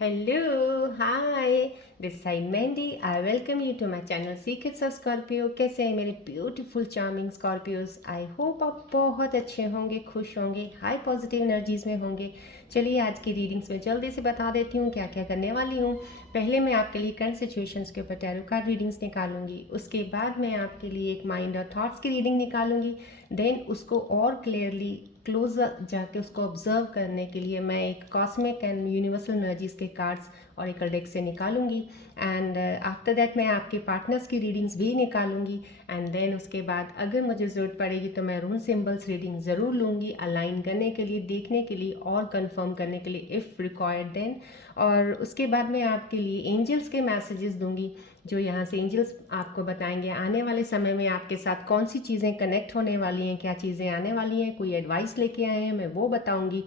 Hello hi, this side Mandy. I welcome you to my channel secrets of Scorpio. कैसे हैं मेरे beautiful charming Scorpios? I hope आप बहुत अच्छे होंगे, खुश होंगे, हाई पॉजिटिव एनर्जीज में होंगे। चलिए आज की रीडिंग्स में जल्दी से बता देती हूँ क्या क्या करने वाली हूँ। पहले मैं आपके लिए करंट सिचुएशंस के ऊपर टैरो कार्ड रीडिंग्स निकालूंगी। उसके बाद मैं आपके लिए एक माइंड और थॉट्स की रीडिंग निकालूंगी। देन उसको और क्लियरली क्लोज जाके उसको ऑब्जर्व करने के लिए मैं एक कॉस्मिक एंड यूनिवर्सल एनर्जीज के कार्ड्स और एक डेक से निकालूंगी। एंड आफ्टर दैट मैं आपके पार्टनर्स की रीडिंग्स भी निकालूंगी। एंड देन उसके बाद अगर मुझे ज़रूरत पड़ेगी तो मैं रून सिंबल्स रीडिंग ज़रूर लूँगी, अलाइन करने के लिए, देखने के लिए और कंफर्म करने के लिए इफ़ रिक्वायर्ड देन। और उसके बाद मैं आपके लिए एंजल्स के मैसेजेस दूंगी, जो यहाँ से एंजल्स आपको बताएंगे आने वाले समय में आपके साथ कौन सी चीज़ें कनेक्ट होने वाली हैं, क्या चीज़ें आने वाली हैं, कोई एडवाइस लेके आए हैं मैं वो बताऊंगी।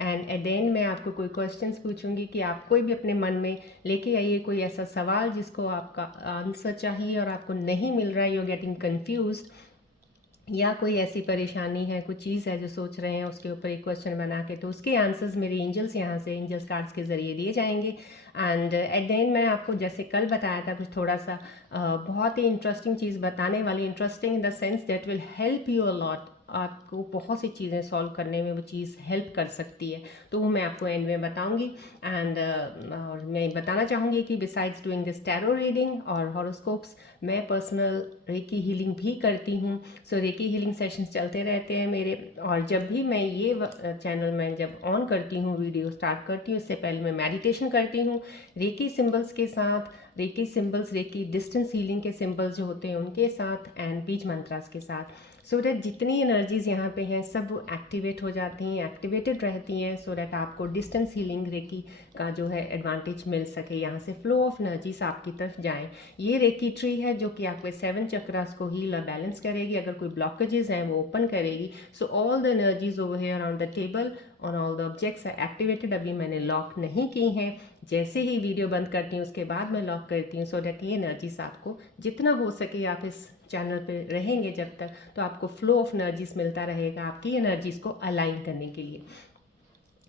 एंड एट द एंड मैं आपको कोई क्वेश्चंस पूछूंगी कि आप कोई भी अपने मन में लेके आइए कोई ऐसा सवाल जिसको आपका आंसर चाहिए और आपको नहीं मिल रहा है, यू आर गेटिंग कन्फ्यूज, या कोई ऐसी परेशानी है, कुछ चीज़ है जो सोच रहे हैं उसके ऊपर एक क्वेश्चन बना के, तो उसके आंसर्स मेरे एंजल्स यहाँ से एंजल्स कार्ड्स के ज़रिए दिए जाएंगे। एंड एट द एंड मैं आपको जैसे कल बताया था कुछ थोड़ा सा बहुत ही इंटरेस्टिंग चीज़ बताने वाली, interesting in the sense that will help you a lot. आपको बहुत सी चीज़ें सॉल्व करने में वो चीज़ हेल्प कर सकती है, तो वो मैं आपको एंड में बताऊंगी। एंड और मैं बताना चाहूँगी कि besides doing this tarot reading और हॉरोस्कोप्स, मैं पर्सनल रेकी हीलिंग भी करती हूँ। सो रेकी हीलिंग सेशंस चलते रहते हैं मेरे। और जब भी मैं ये चैनल में जब ऑन करती हूँ, वीडियो स्टार्ट करती हूँ, इससे पहले मैं मेडिटेशन करती हूँ रेकी सिंबल्स के साथ। Reiki symbols, Reiki distance healing के सिंबल्स जो होते हैं उनके साथ, एंड बीज मंत्रास के साथ, सो दैट जितनी एनर्जीज यहाँ पे हैं सब एक्टिवेट हो जाती हैं, एक्टिवेटेड रहती हैं, सो दैट आपको डिस्टेंस हीलिंग रेकी का जो है एडवांटेज मिल सके, यहाँ से फ्लो ऑफ एनर्जीज आपकी तरफ जाएं। ये रेकी ट्री है जो कि आपके 7 चक्रास को हील और बैलेंस करेगी, अगर कोई ब्लॉकेजेस हैं वो ओपन करेगी। So all the energies over here on the table और all the objects are activated. अभी मैंने लॉक नहीं की हैं, जैसे ही वीडियो बंद करती हूँ उसके बाद मैं लॉक करती हूँ, सो दैट ये एनर्जीज आपको जितना हो सके, आप इस चैनल पे रहेंगे जब तक, तो आपको फ्लो ऑफ एनर्जीज मिलता रहेगा आपकी एनर्जीज को अलाइन करने के लिए।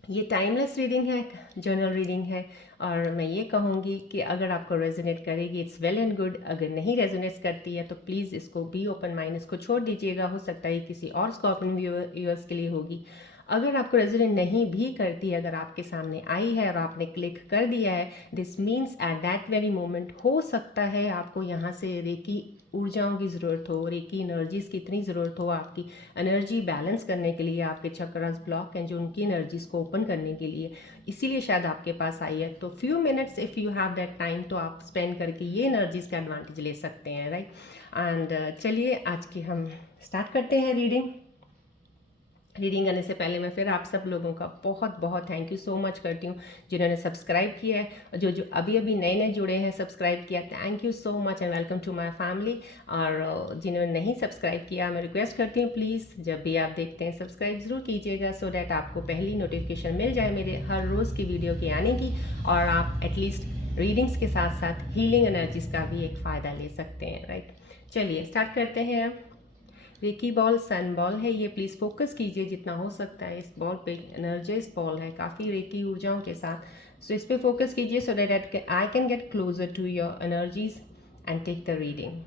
ये टाइमलेस रीडिंग है, जर्नल रीडिंग है, और मैं ये कहूँगी कि अगर आपको रेजोनेट करेगी इट्स वेल एंड गुड, अगर नहीं रेजोनेट करती है तो प्लीज़ इसको बी ओपन माइंड, इसको छोड़ दीजिएगा। हो सकता है किसी और स्कॉर्पियन व्यूअर्स के लिए होगी। अगर आपको रेजोनेट नहीं भी करती है, अगर आपके सामने आई है और आपने क्लिक कर दिया है, this means at that very moment हो सकता है आपको यहाँ से रेकी ऊर्जाओं की ज़रूरत हो, रेकी एनर्जीज़ की इतनी ज़रूरत हो आपकी एनर्जी बैलेंस करने के लिए, आपके चक्रास ब्लॉक हैं जो उनकी एनर्जीज़ को ओपन करने के लिए, इसीलिए शायद आपके पास आई है। तो few minutes if you have that time तो आप स्पेंड करके ये एनर्जीज़ का एडवांटेज ले सकते हैं, राइट। एंड चलिए आज की हम स्टार्ट करते हैं रीडिंग करने से पहले मैं फिर आप सब लोगों का बहुत बहुत थैंक यू सो मच करती हूँ जिन्होंने सब्सक्राइब किया है, जो अभी अभी नए नए जुड़े हैं, सब्सक्राइब किया, thank you so much and welcome to my family. और जिन्होंने नहीं सब्सक्राइब किया, मैं रिक्वेस्ट करती हूँ प्लीज़ जब भी आप देखते हैं सब्सक्राइब ज़रूर कीजिएगा, सो डैट आपको पहली नोटिफिकेशन मिल जाए मेरे हर रोज़ की वीडियो के आने की, और आप एटलीस्ट रीडिंग्स के साथ साथ हीलिंग एनर्जीज़ का भी एक फ़ायदा ले सकते हैं, राइट। चलिए स्टार्ट करते हैं अब। रेकी बॉल सन बॉल है ये, प्लीज़ फोकस कीजिए जितना हो सकता है इस बॉल पे। एनर्जाइज बॉल है काफ़ी रेकी ऊर्जाओं के साथ, सो इस पे फोकस कीजिए so that I can get closer to your energies and take the reading.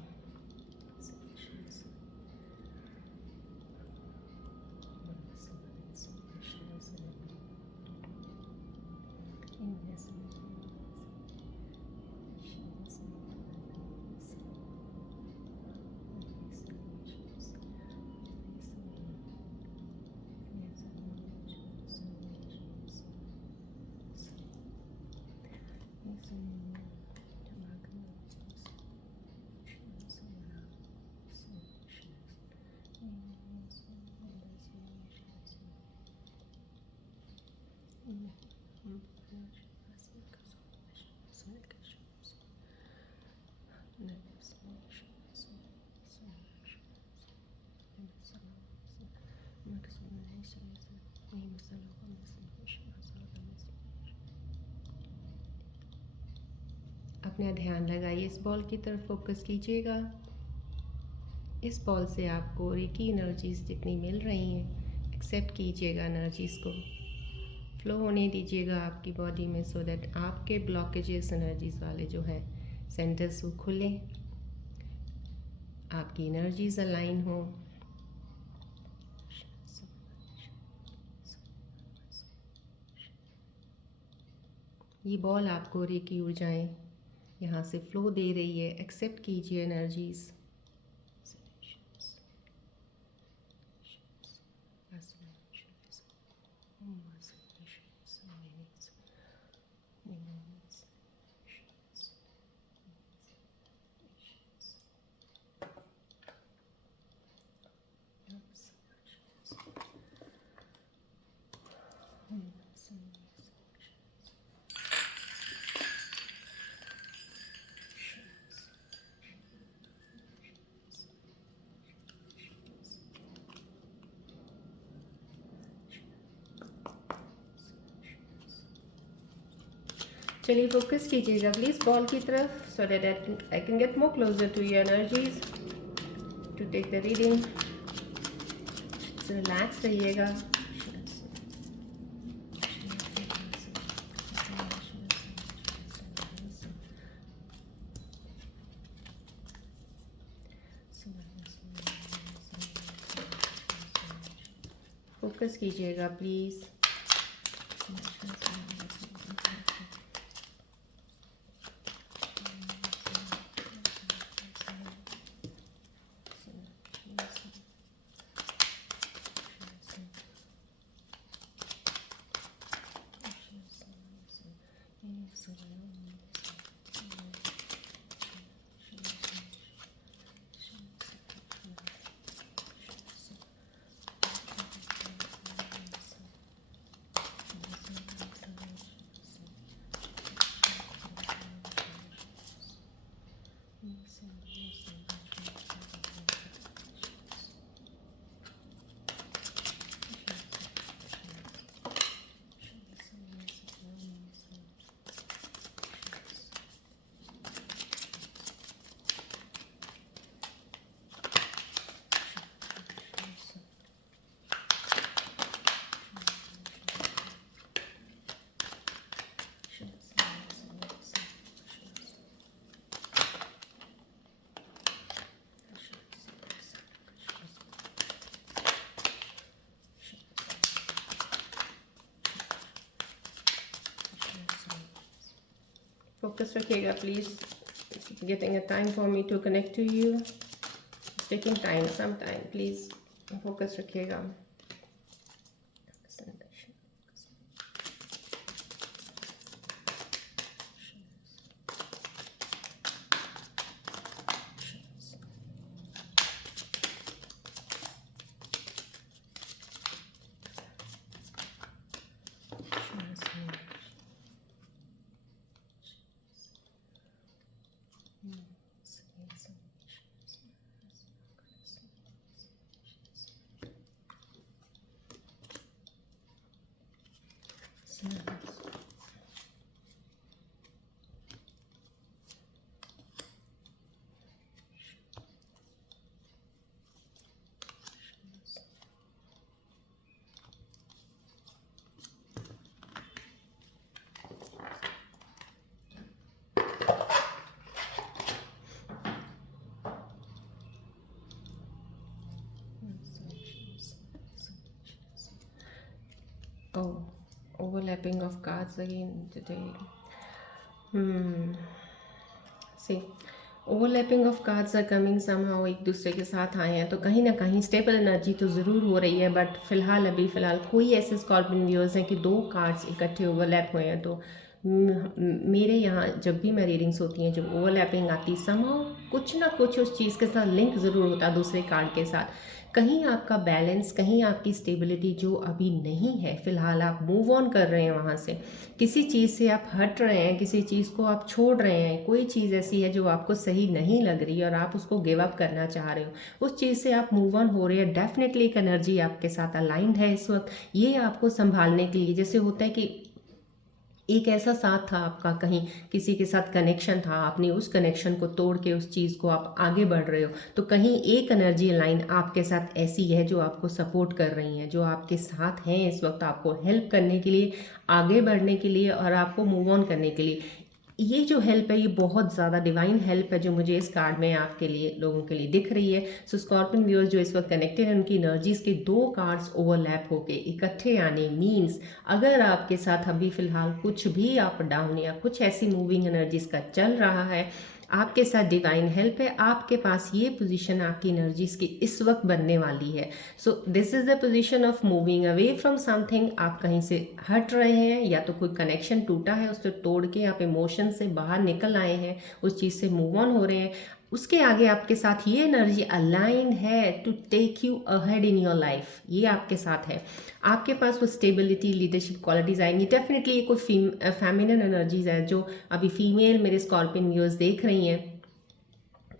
अपना ध्यान लगाइए, इस बॉल की तरफ फोकस कीजिएगा। इस बॉल से आपको रेकी एनर्जीज जितनी मिल रही हैं एक्सेप्ट कीजिएगा एनर्जीज़ को, फ्लो होने दीजिएगा आपकी बॉडी में, सो दैट आपके ब्लॉकेजेस एनर्जीज वाले जो हैं सेंटर्स वो खुलें, आपकी एनर्जीज अलाइन हो। ये बॉल आपको रेकी ऊर्जाएं यहाँ से फ्लो दे रही है, एक्सेप्ट कीजिए एनर्जीज। चलिए फोकस कीजिएगा प्लीज़ बॉल की तरफ, so that I can get more closer to your energies to take the reading. Relax रहिएगा। फोकस कीजिएगा प्लीज़। फोकस रखिएगा please. Getting a time for me to connect to you, taking time, some time, please focus रखिएगा। Oh, overlapping of cards again today. See, overlapping of cards are coming somehow, एक दूसरे के साथ आए हैं, तो कहीं ना कहीं स्टेबल एनर्जी तो ज़रूर हो रही है, बट फ़िलहाल कोई ऐसे स्कॉर्पियन व्यूअर्स हैं कि दो कार्ड्स इकट्ठे ओवरलैप हुए हैं। तो मेरे यहाँ जब भी मैं रीडिंग्स होती हैं, जब ओवरलैपिंग आती, समहाउ कुछ ना कुछ उस चीज़ के साथ लिंक ज़रूर होता है दूसरे कार्ड के साथ। कहीं आपका बैलेंस, कहीं आपकी स्टेबिलिटी जो अभी नहीं है, फ़िलहाल आप मूव ऑन कर रहे हैं वहाँ से, किसी चीज़ से आप हट रहे हैं, किसी चीज़ को आप छोड़ रहे हैं, कोई चीज़ ऐसी है जो आपको सही नहीं लग रही और आप उसको गिव अप करना चाह रहे हो, उस चीज़ से आप मूव ऑन हो रहे हैं। डेफिनेटली एक एनर्जी आपके साथ अलाइंड है इस वक्त। ये आपको संभालने के लिए, जैसे होता है कि एक ऐसा साथ था आपका, कहीं किसी के साथ कनेक्शन था, आपने उस कनेक्शन को तोड़ के उस चीज़ को आप आगे बढ़ रहे हो, तो कहीं एक एनर्जी लाइन आपके साथ ऐसी है जो आपको सपोर्ट कर रही है, जो आपके साथ हैं इस वक्त, आपको हेल्प करने के लिए, आगे बढ़ने के लिए और आपको मूव ऑन करने के लिए। ये जो हेल्प है ये बहुत ज़्यादा डिवाइन हेल्प है जो मुझे इस कार्ड में आपके लिए, लोगों के लिए दिख रही है। सो स्कॉर्पियन व्यूअर्स जो इस वक्त कनेक्टेड हैं, उनकी एनर्जीज के दो कार्ड्स ओवरलैप होके इकट्ठे आने मीन्स अगर आपके साथ अभी फिलहाल कुछ भी अप डाउन या कुछ ऐसी मूविंग एनर्जीज का चल रहा है, आपके साथ डिवाइन हेल्प है, आपके पास ये पोजीशन आपकी एनर्जीज की इस वक्त बनने वाली है। So this is the position of moving away from something. आप कहीं से हट रहे हैं या तो कोई कनेक्शन टूटा है उससे तोड़ के आप इमोशन से बाहर निकल आए हैं, उस चीज़ से मूव ऑन हो रहे हैं। उसके आगे आपके साथ ये एनर्जी अलाइन है to take you ahead in your life, ये आपके साथ है। आपके पास वो स्टेबिलिटी, लीडरशिप क्वालिटीज आएंगी डेफिनेटली। ये कोई फेमिनिन एनर्जीज है जो अभी फीमेल मेरे स्कॉर्पियन व्यूअर्स देख रही हैं,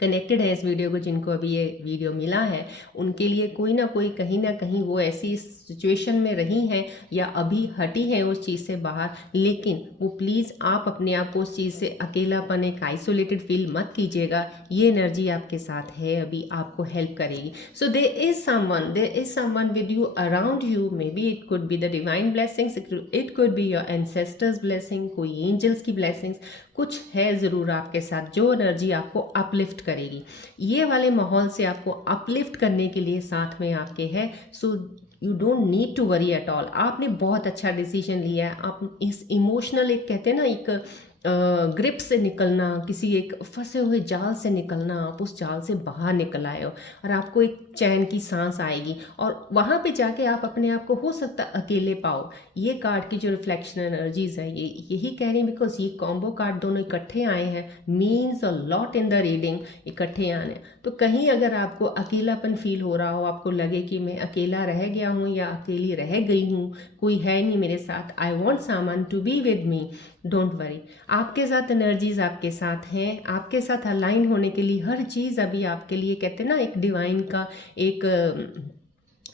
कनेक्टेड है इस वीडियो को, जिनको अभी ये वीडियो मिला है, उनके लिए कोई ना कोई कहीं ना कहीं वो ऐसी सिचुएशन में रही हैं या अभी हटी हैं उस चीज़ से बाहर, लेकिन वो प्लीज़ आप अपने आप को उस चीज़ से अकेलापन, एक आइसोलेटेड फील मत कीजिएगा। ये एनर्जी आपके साथ है, अभी आपको हेल्प करेगी। So there is someone with you, around you. Maybe it could be the divine blessings, it could be your ancestors blessing, कोई एंजल्स की ब्लेसिंग्स, कुछ है ज़रूर आपके साथ जो एनर्जी आपको अपलिफ्ट करेगी। ये वाले माहौल से आपको अपलिफ्ट करने के लिए साथ में आपके है। So you don't need to worry at all. आपने बहुत अच्छा डिसीजन लिया है। आप इस इमोशनल, एक कहते हैं ना, एक ग्रिप से निकलना, किसी एक फंसे हुए जाल से निकलना, आप उस जाल से बाहर निकल आए हो और आपको एक चैन की सांस आएगी और वहाँ पे जाके आप अपने आप को हो सकता है अकेले पाओ। ये कार्ड की जो रिफ्लेक्शन एनर्जीज है ये यही कह रही है, बिकॉज ये कॉम्बो कार्ड दोनों इकट्ठे आए हैं means a lot in the reading, इकट्ठे आने। तो कहीं अगर आपको अकेलापन फील हो रहा हो, आपको लगे कि मैं अकेला रह गया हूँ या अकेली रह गई हूँ, कोई है नहीं मेरे साथ, I want someone to be with me, don't worry. आपके साथ एनर्जीज आपके साथ हैं, आपके साथ अलाइन होने के लिए हर चीज़ अभी आपके लिए, कहते हैं ना, एक डिवाइन का एक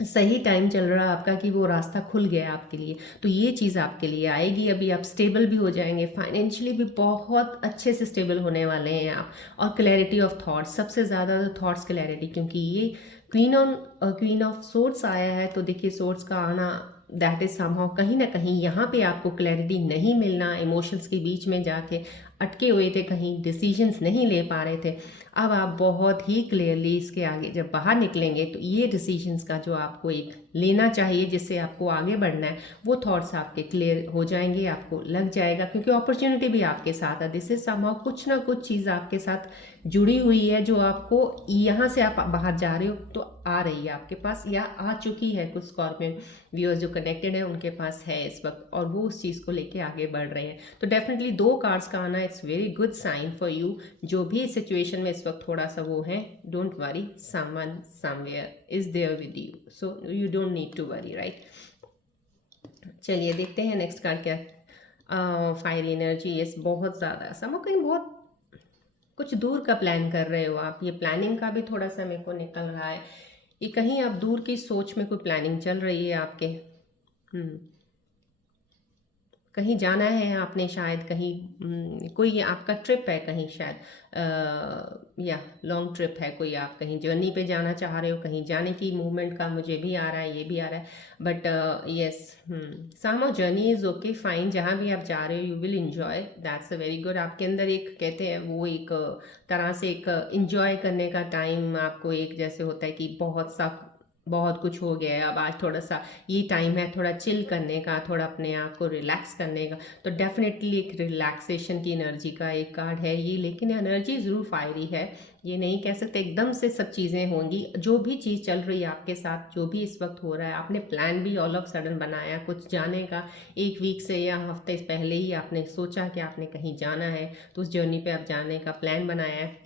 सही टाइम चल रहा है आपका कि वो रास्ता खुल गया आपके लिए। तो ये चीज़ आपके लिए आएगी। अभी आप स्टेबल भी हो जाएंगे, फाइनेंशियली भी बहुत अच्छे से स्टेबल होने वाले हैं आप। और क्लैरिटी ऑफ थॉट्स, सबसे ज़्यादा थॉट्स क्लैरिटी, क्योंकि ये क्वीन ऑफ सोर्ट्स आया है। तो देखिए सोर्ट्स का आना, दैट इज समहाउ कहीं ना कहीं यहाँ पे आपको क्लैरिटी नहीं मिलना, इमोशंस के बीच में जाके अटके हुए थे, कहीं डिसीजंस नहीं ले पा रहे थे। अब आप बहुत ही क्लियरली इसके आगे जब बाहर निकलेंगे तो ये डिसीजंस का जो आपको एक लेना चाहिए जिससे आपको आगे बढ़ना है, वो थॉट्स आपके क्लियर हो जाएंगे, आपको लग जाएगा, क्योंकि अपॉर्चुनिटी भी आपके साथ है। दिस इज समहाउ कुछ ना कुछ चीज़ आपके साथ जुड़ी हुई है जो आपको, यहाँ से आप बाहर जा रहे हो तो आ रही है आपके पास या आ चुकी है। कुछ स्कॉर्पियन व्यूअर्स जो कनेक्टेड है उनके पास है इस वक्त और वो उस चीज़ को लेके आगे बढ़ रहे हैं। तो डेफिनेटली दो कार्ड्स का आना, it's very good sign for you. जो भी सिचुएशन में इस वक्त थोड़ा सा वो है, don't worry, someone somewhere is there with you, so you don't need to worry, right. चलिए देखते हैं नेक्स्ट कार्ड क्या। फायर एनर्जी, यस, बहुत ज़्यादा समझो कहीं बहुत कुछ दूर का प्लान कर रहे हो आप। ये प्लानिंग का भी थोड़ा सा मेरे को निकल रहा है, ये कहीं आप दूर की सोच में कोई प्लानिंग चल रही है आपके। कहीं जाना है आपने, शायद कहीं कोई आपका ट्रिप है कहीं, शायद या लॉन्ग ट्रिप है कोई, आप कहीं जर्नी पे जाना चाह रहे हो, कहीं जाने की मूवमेंट का मुझे भी आ रहा है, ये भी आ रहा है। But yes, somehow journey is okay, fine, जहाँ भी आप जा रहे हो you will enjoy, that's a very good. आपके अंदर एक, कहते हैं वो एक तरह से एक इंजॉय करने का टाइम आपको, एक जैसे होता है कि बहुत कुछ हो गया है, अब आज थोड़ा सा ये टाइम है थोड़ा चिल करने का, थोड़ा अपने आप को रिलैक्स करने का। तो डेफिनेटली एक रिलैक्सेशन की एनर्जी का एक कार्ड है ये, लेकिन एनर्जी ज़रूर फायरी है। ये नहीं कह सकते एकदम से सब चीज़ें होंगी। जो भी चीज़ चल रही है आपके साथ, जो भी इस वक्त हो रहा है, आपने प्लान भी ऑल ऑफ सडन बनाया कुछ जाने का, एक वीक से या हफ्ते पहले ही आपने सोचा कि आपने कहीं जाना है, तो उस जर्नी पे आप जाने का प्लान बनाया है।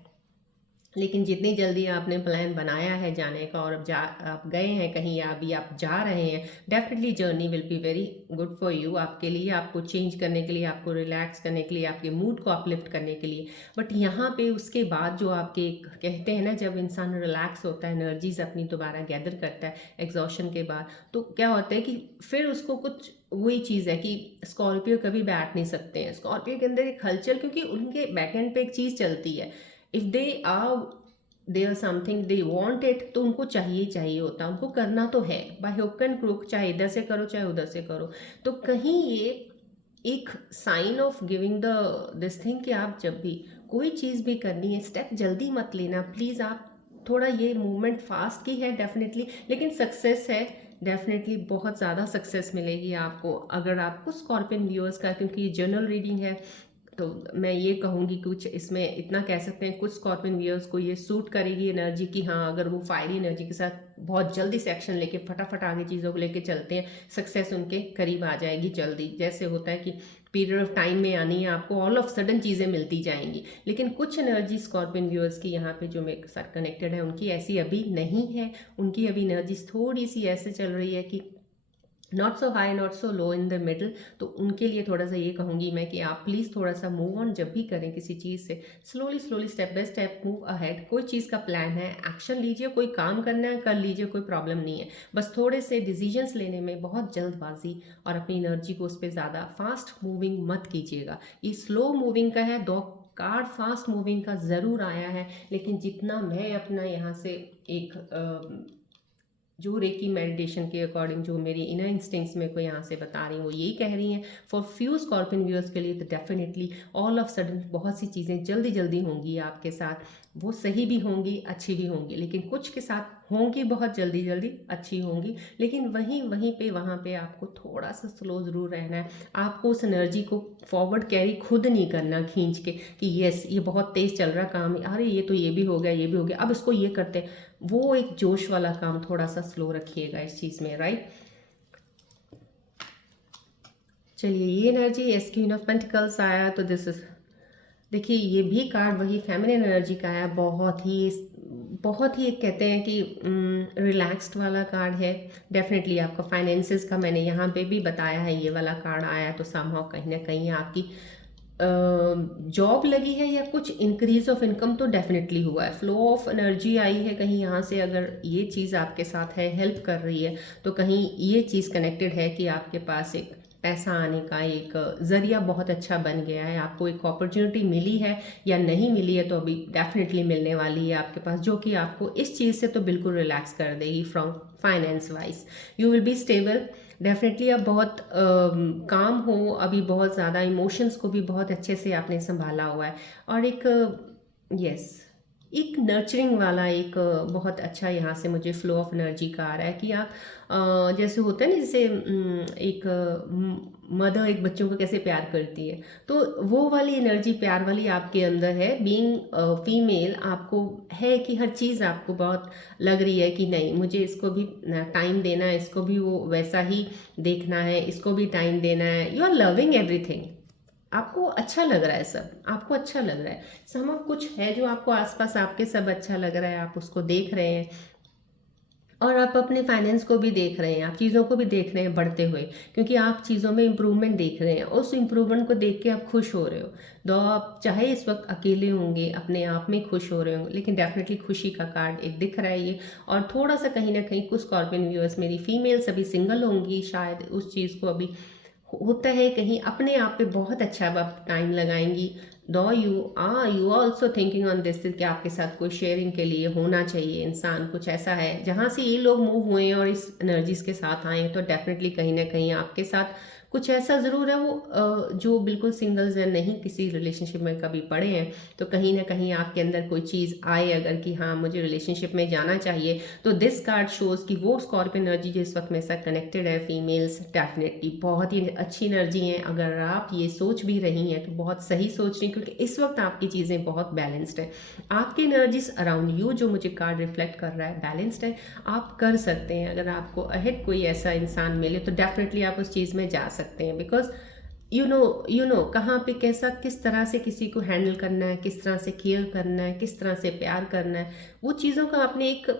लेकिन जितनी जल्दी आपने प्लान बनाया है जाने का और अब आप गए हैं कहीं या अभी आप जा रहे हैं, definitely journey will be very good for you, आपके लिए, आपको चेंज करने के लिए, आपको रिलैक्स करने के लिए, आपके मूड को अपलिफ्ट करने के लिए। बट यहाँ पे उसके बाद जो आपके कहते हैं ना, जब इंसान रिलैक्स होता है, एनर्जीज अपनी दोबारा गैदर करता है एग्जॉशन के बाद, तो क्या होता है कि फिर उसको कुछ वही चीज़ है कि स्कॉर्पियो कभी बैठ नहीं सकते हैं। स्कॉर्पियो के अंदर एक हलचल, क्योंकि उनके बैकएंड पे एक चीज़ चलती है, if they are there something they want it, तो उनको चाहिए चाहिए होता है, उनको करना तो है बाय हुक एंड क्रुक, चाहे इधर से करो चाहे उधर से करो। तो कहीं ये एक sign of giving the this thing कि आप जब भी कोई चीज़ भी करनी है, स्टेप जल्दी मत लेना प्लीज़। आप थोड़ा ये मूवमेंट फास्ट की है डेफिनेटली, लेकिन सक्सेस है डेफिनेटली, बहुत ज़्यादा सक्सेस मिलेगी आपको अगर आपको स्कॉर्पियन व्यूअर्स का, क्योंकि ये जनरल रीडिंग है। तो मैं ये कहूँगी कुछ इसमें इतना कह सकते हैं, कुछ स्कॉर्पियन व्यूअर्स को ये सूट करेगी एनर्जी की, हाँ अगर वो फायरी एनर्जी के साथ बहुत जल्दी से एक्शन लेके फटाफट आगे चीज़ों को लेके चलते हैं, सक्सेस उनके करीब आ जाएगी जल्दी। जैसे होता है कि पीरियड ऑफ टाइम में आनी है आपको, ऑल ऑफ सडन चीज़ें मिलती जाएंगी। लेकिन कुछ एनर्जी स्कॉर्पियन व्यूअर्स की यहाँ पे जो मेरे साथ कनेक्टेड है, उनकी ऐसी अभी नहीं है। उनकी अभी एनर्जी थोड़ी सी ऐसे चल रही है कि not so high not so low, in the middle. तो उनके लिए थोड़ा सा ये कहूँगी मैं कि आप प्लीज़ थोड़ा सा मूव ऑन जब भी करें किसी चीज़ से, slowly slowly step by step move ahead. कोई चीज़ का प्लान है, एक्शन लीजिए, कोई काम करना है कर लीजिए, कोई प्रॉब्लम नहीं है। बस थोड़े से डिसीजंस लेने में बहुत जल्दबाजी और अपनी एनर्जी को उस पर ज़्यादा फास्ट मूविंग मत कीजिएगा। ये स्लो मूविंग का है, दो कार्ड फास्ट मूविंग का ज़रूर आया है, लेकिन जितना मैं अपना यहाँ से एक जो रेकी मेडिटेशन के अकॉर्डिंग जो मेरी इनर इंस्टिंक्ट्स मेरे को यहाँ से बता रही हैं, वो यही कह रही हैं फॉर फ्यू स्कॉर्पियन व्यूअर्स के लिए तो डेफिनेटली ऑल ऑफ सडन बहुत सी चीज़ें जल्दी जल्दी होंगी आपके साथ, वो सही भी होंगी अच्छी भी होंगी, लेकिन कुछ के साथ होंगी बहुत जल्दी जल्दी अच्छी होंगी, लेकिन वहीं पे वहाँ पे आपको थोड़ा सा स्लो ज़रूर रहना है। आपको उस एनर्जी को फॉरवर्ड कैरी खुद नहीं करना खींच के कि यस ये बहुत तेज़ चल रहा काम, अरे ये तो ये भी हो गया ये भी हो गया, अब इसको ये करते हैं। वो एक जोश वाला काम थोड़ा सा स्लो रखिएगा इस चीज़ में, राइट। चलिए ये energy S queen of pentacles आया, तो दिस इज, देखिए ये भी कार्ड वही फेमिनिन एनर्जी का है, बहुत ही एक कहते हैं कि रिलैक्स्ड वाला कार्ड है। डेफिनेटली आपका फाइनेंसेस का मैंने यहाँ पे भी बताया है, ये वाला कार्ड आया तो समहाउ कहीं ना कहीं आपकी जॉब लगी है या कुछ इंक्रीज ऑफ इनकम तो डेफिनेटली हुआ है। फ्लो ऑफ एनर्जी आई है कहीं यहाँ से, अगर ये चीज़ आपके साथ है हेल्प कर रही है तो कहीं ये चीज़ कनेक्टेड है कि आपके पास एक पैसा आने का एक ज़रिया बहुत अच्छा बन गया है। आपको एक अपॉर्चुनिटी मिली है या नहीं मिली है तो अभी डेफिनेटली मिलने वाली है आपके पास, जो कि आपको इस चीज़ से तो बिल्कुल रिलैक्स कर देगी from finance wise. You will be stable definitely. अब बहुत काम हो, अभी बहुत ज़्यादा इमोशंस को भी बहुत अच्छे से आपने संभाला हुआ है, और एक यस एक नर्चरिंग वाला एक बहुत अच्छा यहाँ से मुझे फ्लो ऑफ एनर्जी का आ रहा है कि आप जैसे होता है ना, जैसे एक मदर एक बच्चों को कैसे प्यार करती है, तो वो वाली एनर्जी प्यार वाली आपके अंदर है। बीइंग फीमेल आपको है कि हर चीज़ आपको बहुत लग रही है कि नहीं मुझे इसको भी टाइम देना है, इसको भी वो वैसा ही देखना है, इसको भी टाइम देना है। यू आर लविंग एवरीथिंग, आपको अच्छा लग रहा है, सब आपको अच्छा लग रहा है। समा कुछ है जो आपको आसपास आपके सब अच्छा लग रहा है, आप उसको देख रहे हैं और आप अपने फाइनेंस को भी देख रहे हैं, आप चीज़ों को भी देख रहे हैं बढ़ते हुए, क्योंकि आप चीज़ों में इम्प्रूवमेंट देख रहे हैं। उस इम्प्रूवमेंट को देख के आप खुश हो रहे हो। दो आप चाहे इस वक्त अकेले होंगे अपने आप में खुश हो रहे होंगे, लेकिन डेफिनेटली खुशी का कार्ड एक दिख रहा है ये। और थोड़ा सा कहीं ना कहीं कुछ स्कॉर्पियन व्यूअर्स मेरी फीमेल्स अभी सिंगल होंगी, शायद उस चीज़ को अभी होता है कहीं अपने आप पे बहुत अच्छा आप टाइम लगाएंगी। दो you also thinking on this कि आपके साथ कोई शेयरिंग के लिए होना चाहिए इंसान, कुछ ऐसा है जहाँ से ये लोग मूव हुए हैं और इस एनर्जीज के साथ आए हैं, तो डेफिनेटली कहीं ना कहीं आपके साथ कुछ ऐसा ज़रूर है। वो जो बिल्कुल सिंगल्स हैं, नहीं किसी रिलेशनशिप में कभी पड़े हैं, तो कहीं ना कहीं आपके अंदर कोई चीज़ आए अगर कि हाँ मुझे रिलेशनशिप में जाना चाहिए, तो दिस कार्ड शोज़ कि वो स्कॉर्पियन एनर्जी जो इस वक्त मेरे साथ कनेक्टेड है, फीमेल्स डेफिनेटली बहुत ही अच्छी एनर्जी हैं। अगर आप ये सोच भी रही हैं तो बहुत सही सोच रही हैं, क्योंकि इस वक्त आपकी चीज़ें बहुत बैलेंस्ड है। आपकी एनर्जीज अराउंड यू जो मुझे कार्ड रिफ्लेक्ट कर रहा है बैलेंस्ड है। आप कर सकते हैं, अगर आपको अहेड कोई ऐसा इंसान मिले तो डेफिनेटली आप उस चीज़ में जा सकते हैं, बिकॉज यू नो कहाँ पे कैसा किस तरह से किसी को हैंडल करना है, किस तरह से केयर करना है, किस तरह से प्यार करना है, वो चीज़ों का आपने एक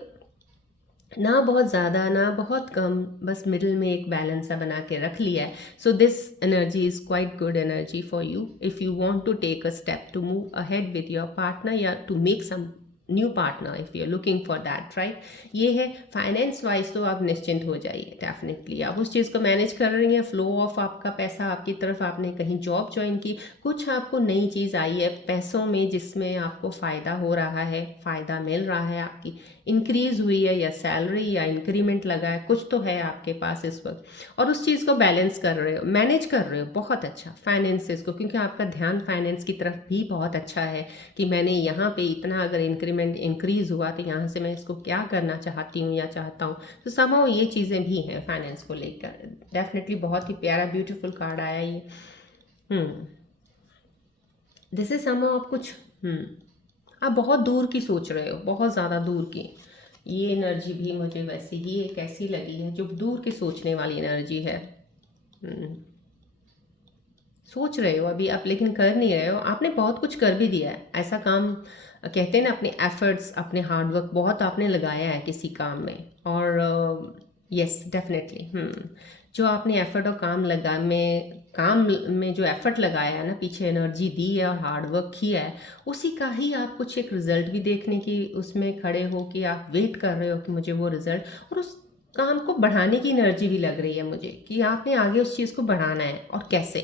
ना बहुत ज़्यादा ना बहुत कम, बस मिडिल में एक बैलेंस सा बना के रख लिया है. So this energy is quite good energy for you if you want to take a step to move ahead with your partner या to make some new partner if you are looking for that, right. ये है finance wise, तो आप निश्चिंत हो जाइए. Definitely आप उस चीज़ को मैनेज कर रही हैं, फ्लो ऑफ आपका पैसा आपकी तरफ, आपने कहीं जॉब ज्वाइन की, कुछ आपको नई चीज़ आई है पैसों में जिसमें आपको फ़ायदा हो रहा है, फ़ायदा मिल रहा है, आपकी इंक्रीज हुई है या सैलरी या इंक्रीमेंट लगा है, कुछ तो है आपके पास इस वक्त, और उस चीज़ को बैलेंस कर रहे हो, मैनेज कर रहे हो. बहुत अच्छा फाइनेंसेस को, क्योंकि आपका ध्यान फाइनेंस की तरफ भी बहुत अच्छा है कि मैंने यहाँ पे इतना अगर इंक्रीमेंट इंक्रीज हुआ तो यहाँ से मैं इसको क्या करना चाहती हूँ या चाहता हूँ. तो समहाउ ये चीज़ें भी हैं फाइनेंस को लेकर. डेफिनेटली बहुत ही प्यारा ब्यूटीफुल कार्ड आया ये. दिस इज समहाउ आप कुछ आप बहुत दूर की सोच रहे हो, बहुत ज़्यादा दूर की. ये एनर्जी भी मुझे वैसे ही एक ऐसी लगी है जो दूर की सोचने वाली एनर्जी है. सोच रहे हो अभी आप, लेकिन कर नहीं रहे हो. आपने बहुत कुछ कर भी दिया है, ऐसा काम कहते हैं ना, अपने एफर्ट्स, अपने हार्डवर्क बहुत आपने लगाया है किसी काम में. और यस डेफिनेटली जो आपने एफर्ट और काम में जो एफर्ट लगाया है ना, पीछे एनर्जी दी है और हार्डवर्क किया है, उसी का ही आप कुछ एक रिजल्ट भी देखने की उसमें खड़े हो कि आप वेट कर रहे हो कि मुझे वो रिजल्ट, और उस काम को बढ़ाने की एनर्जी भी लग रही है मुझे कि आपने आगे उस चीज़ को बढ़ाना है. और कैसे,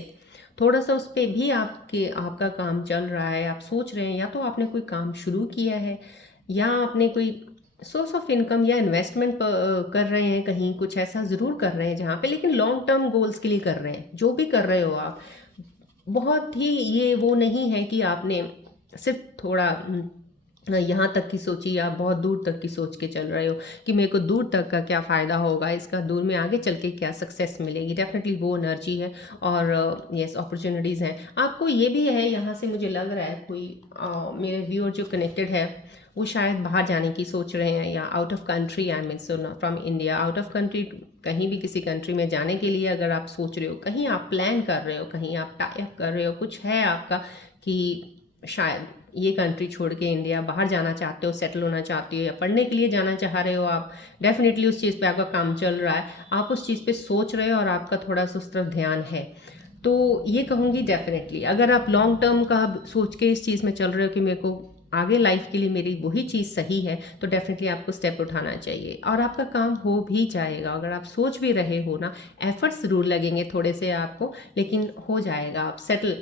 थोड़ा सा उस पर भी आपका काम चल रहा है. आप सोच रहे हैं या तो आपने कोई काम शुरू किया है या आपने कोई सोर्स ऑफ इनकम या इन्वेस्टमेंट कर रहे हैं कहीं, कुछ ऐसा ज़रूर कर रहे हैं जहाँ पे, लेकिन लॉन्ग टर्म गोल्स के लिए कर रहे हैं. जो भी कर रहे हो आप, बहुत ही ये वो नहीं है कि आपने सिर्फ थोड़ा यहाँ तक की सोची, आप बहुत दूर तक की सोच के चल रहे हो कि मेरे को दूर तक का क्या फ़ायदा होगा, इसका दूर में आगे चल के क्या सक्सेस मिलेगी. डेफिनेटली वो एनर्जी है. और यस अपॉर्चुनिटीज़ हैं आपको. ये भी है यहाँ से मुझे लग रहा है कोई मेरे व्यूअर जो कनेक्टेड है वो शायद बाहर जाने की सोच रहे हैं, या out of country, I mean so from India out of country, कहीं भी किसी कंट्री में जाने के लिए अगर आप सोच रहे हो, कहीं आप प्लान कर रहे हो, कहीं आप टाई अप कर रहे हो, कुछ है आपका कि शायद ये कंट्री छोड़ के इंडिया बाहर जाना चाहते हो, सेटल होना चाहते हो, या पढ़ने के लिए जाना चाह रहे हो आप, डेफिनेटली उस चीज़ पे आपका काम चल रहा है, आप उस चीज़ पे सोच रहे हो और आपका थोड़ा सा उस तरफ ध्यान है. तो ये कहूँगी डेफिनेटली अगर आप लॉन्ग टर्म का सोच के इस चीज़ में चल रहे हो कि मेरे को आगे लाइफ के लिए मेरी वही चीज़ सही है, तो डेफिनेटली आपको स्टेप उठाना चाहिए और आपका काम हो भी जाएगा. अगर आप सोच भी रहे हो ना, एफर्ट्स ज़रूर लगेंगे थोड़े से आपको, लेकिन हो जाएगा. आप सेटल,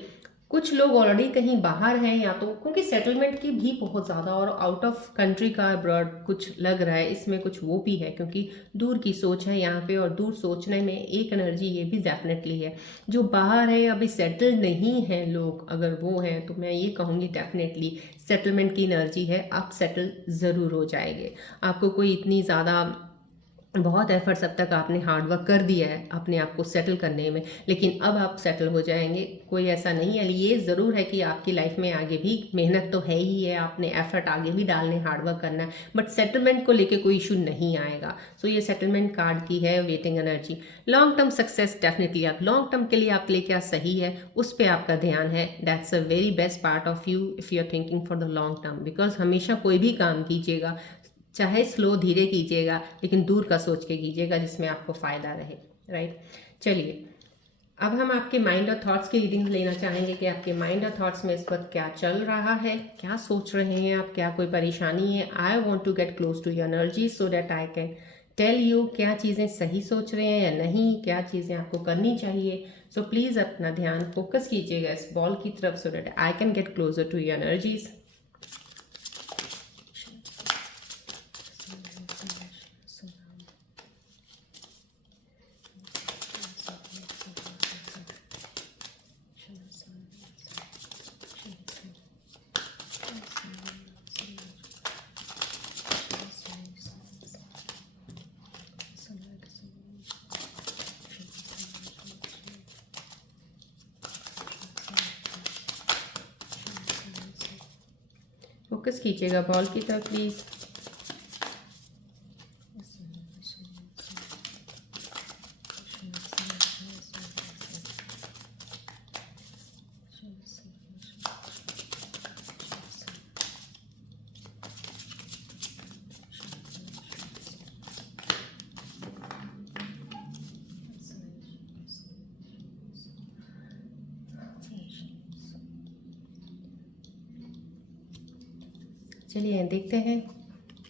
कुछ लोग ऑलरेडी कहीं बाहर हैं, या तो क्योंकि सेटलमेंट की भी बहुत ज़्यादा, और आउट ऑफ कंट्री का अब्रॉड कुछ लग रहा है, इसमें कुछ वो भी है क्योंकि दूर की सोच है यहाँ पे, और दूर सोचने में एक एनर्जी ये भी डेफिनेटली है. जो बाहर है अभी सेटल नहीं है लोग, अगर वो हैं तो मैं ये कहूँगी डेफिनेटली सेटलमेंट की एनर्जी है, आप सेटल ज़रूर हो जाएंगे. आपको कोई इतनी ज़्यादा बहुत एफर्ट्स अब तक आपने हार्डवर्क कर दिया है अपने आप को सेटल करने में, लेकिन अब आप सेटल हो जाएंगे. कोई ऐसा नहीं है, ये ज़रूर है कि आपकी लाइफ में आगे भी मेहनत तो है ही है, आपने एफर्ट आगे भी डालने, हार्डवर्क करना है, बट सेटलमेंट को लेके कोई इशू नहीं आएगा. सो ये सेटलमेंट कार्ड की है waiting energy. Long term success definitely, आप लॉन्ग टर्म के लिए आपके लिए क्या सही है उस पर आपका ध्यान है. That's a very best part of you if you are thinking for the long term, because हमेशा कोई भी काम कीजिएगा चाहे स्लो धीरे कीजिएगा, लेकिन दूर का सोच के कीजिएगा जिसमें आपको फ़ायदा रहे. राइट. चलिए अब हम आपके माइंड और थॉट्स की रीडिंग लेना चाहेंगे कि आपके माइंड और थॉट्स में इस वक्त क्या चल रहा है, क्या सोच रहे हैं आप, क्या कोई परेशानी है. I want to get close to your energy so that I can tell you क्या चीज़ें सही सोच रहे हैं या नहीं, क्या चीज़ें आपको करनी चाहिए. सो प्लीज़ अपना ध्यान फोकस कीजिएगा इस बॉल की तरफ so that I can get closer to your energies. Focus कीजिएगा बॉल की तरफ प्लीज़. चलिए देखते हैं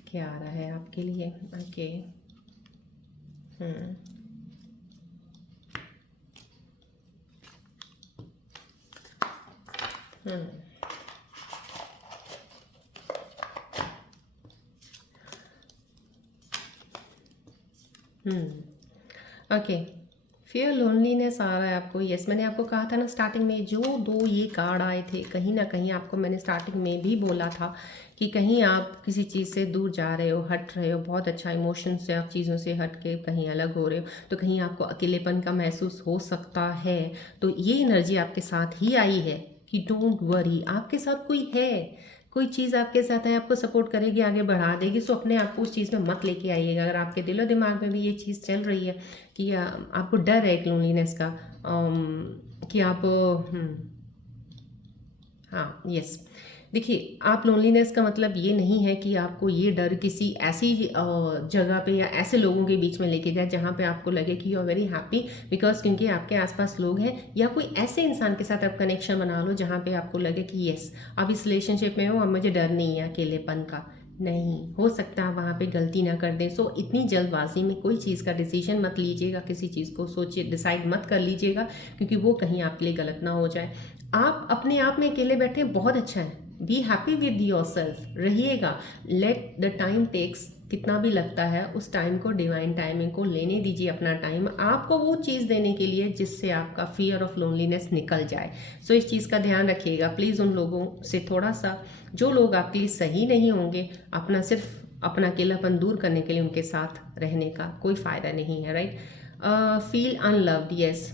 क्या आ रहा है आपके लिए। ओके। हम्म हम्म ओके। फियर लोनलीनेस आ रहा है आपको। यस, मैंने आपको कहा था ना स्टार्टिंग में, जो दो ये कार्ड आए थे, कहीं ना कहीं आपको मैंने स्टार्टिंग में भी बोला था कि कहीं आप किसी चीज़ से दूर जा रहे हो, हट रहे हो, बहुत अच्छा इमोशन से आप चीज़ों से हट के कहीं अलग हो रहे हो, तो कहीं आपको अकेलेपन का महसूस हो सकता है। तो ये एनर्जी आपके साथ ही आई है कि डोंट वरी, आपके साथ कोई है, कोई चीज़ आपके साथ है, आपको सपोर्ट करेगी, आगे बढ़ा देगी। सो अपने आप को उस चीज़ में मत लेके आइएगा। अगर आपके दिलो दिमाग में भी ये चीज़ चल रही है कि आपको डर है एक लोनलीनेस का, कि आप हाँ, यस। देखिए, आप लोनलीनेस का मतलब ये नहीं है कि आपको ये डर किसी ऐसी जगह पे या ऐसे लोगों के बीच में लेके जाए जहाँ पे आपको लगे कि you are very happy because क्योंकि आपके आसपास लोग हैं, या कोई ऐसे इंसान के साथ आप कनेक्शन बना लो जहाँ पे आपको लगे कि यस, आप इस रिलेशनशिप में हो, अब मुझे डर नहीं है अकेलेपन का। नहीं हो सकता आप वहाँ पे गलती ना कर दें। सो इतनी जल्दबाजी में कोई चीज़ का डिसीजन मत लीजिएगा, किसी चीज़ को सोचिए, डिसाइड मत कर लीजिएगा, क्योंकि वो कहीं आपके लिए गलत ना हो जाए। आप अपने आप में अकेले बैठे बहुत अच्छा है। Be happy with your self रहिएगा। लेट द टाइम टेक्स, कितना भी लगता है उस टाइम को, डिवाइन टाइमिंग को लेने दीजिए अपना टाइम, आपको वो चीज़ देने के लिए जिससे आपका फियर ऑफ लोनलीनेस निकल जाए। सो इस चीज़ का ध्यान रखिएगा प्लीज़। उन लोगों से थोड़ा सा, जो लोग आपके लिए सही नहीं होंगे, अपना सिर्फ अपना अकेलापन दूर करने के लिए उनके साथ रहने का कोई फ़ायदा नहीं है। Right. Feel unloved, yes.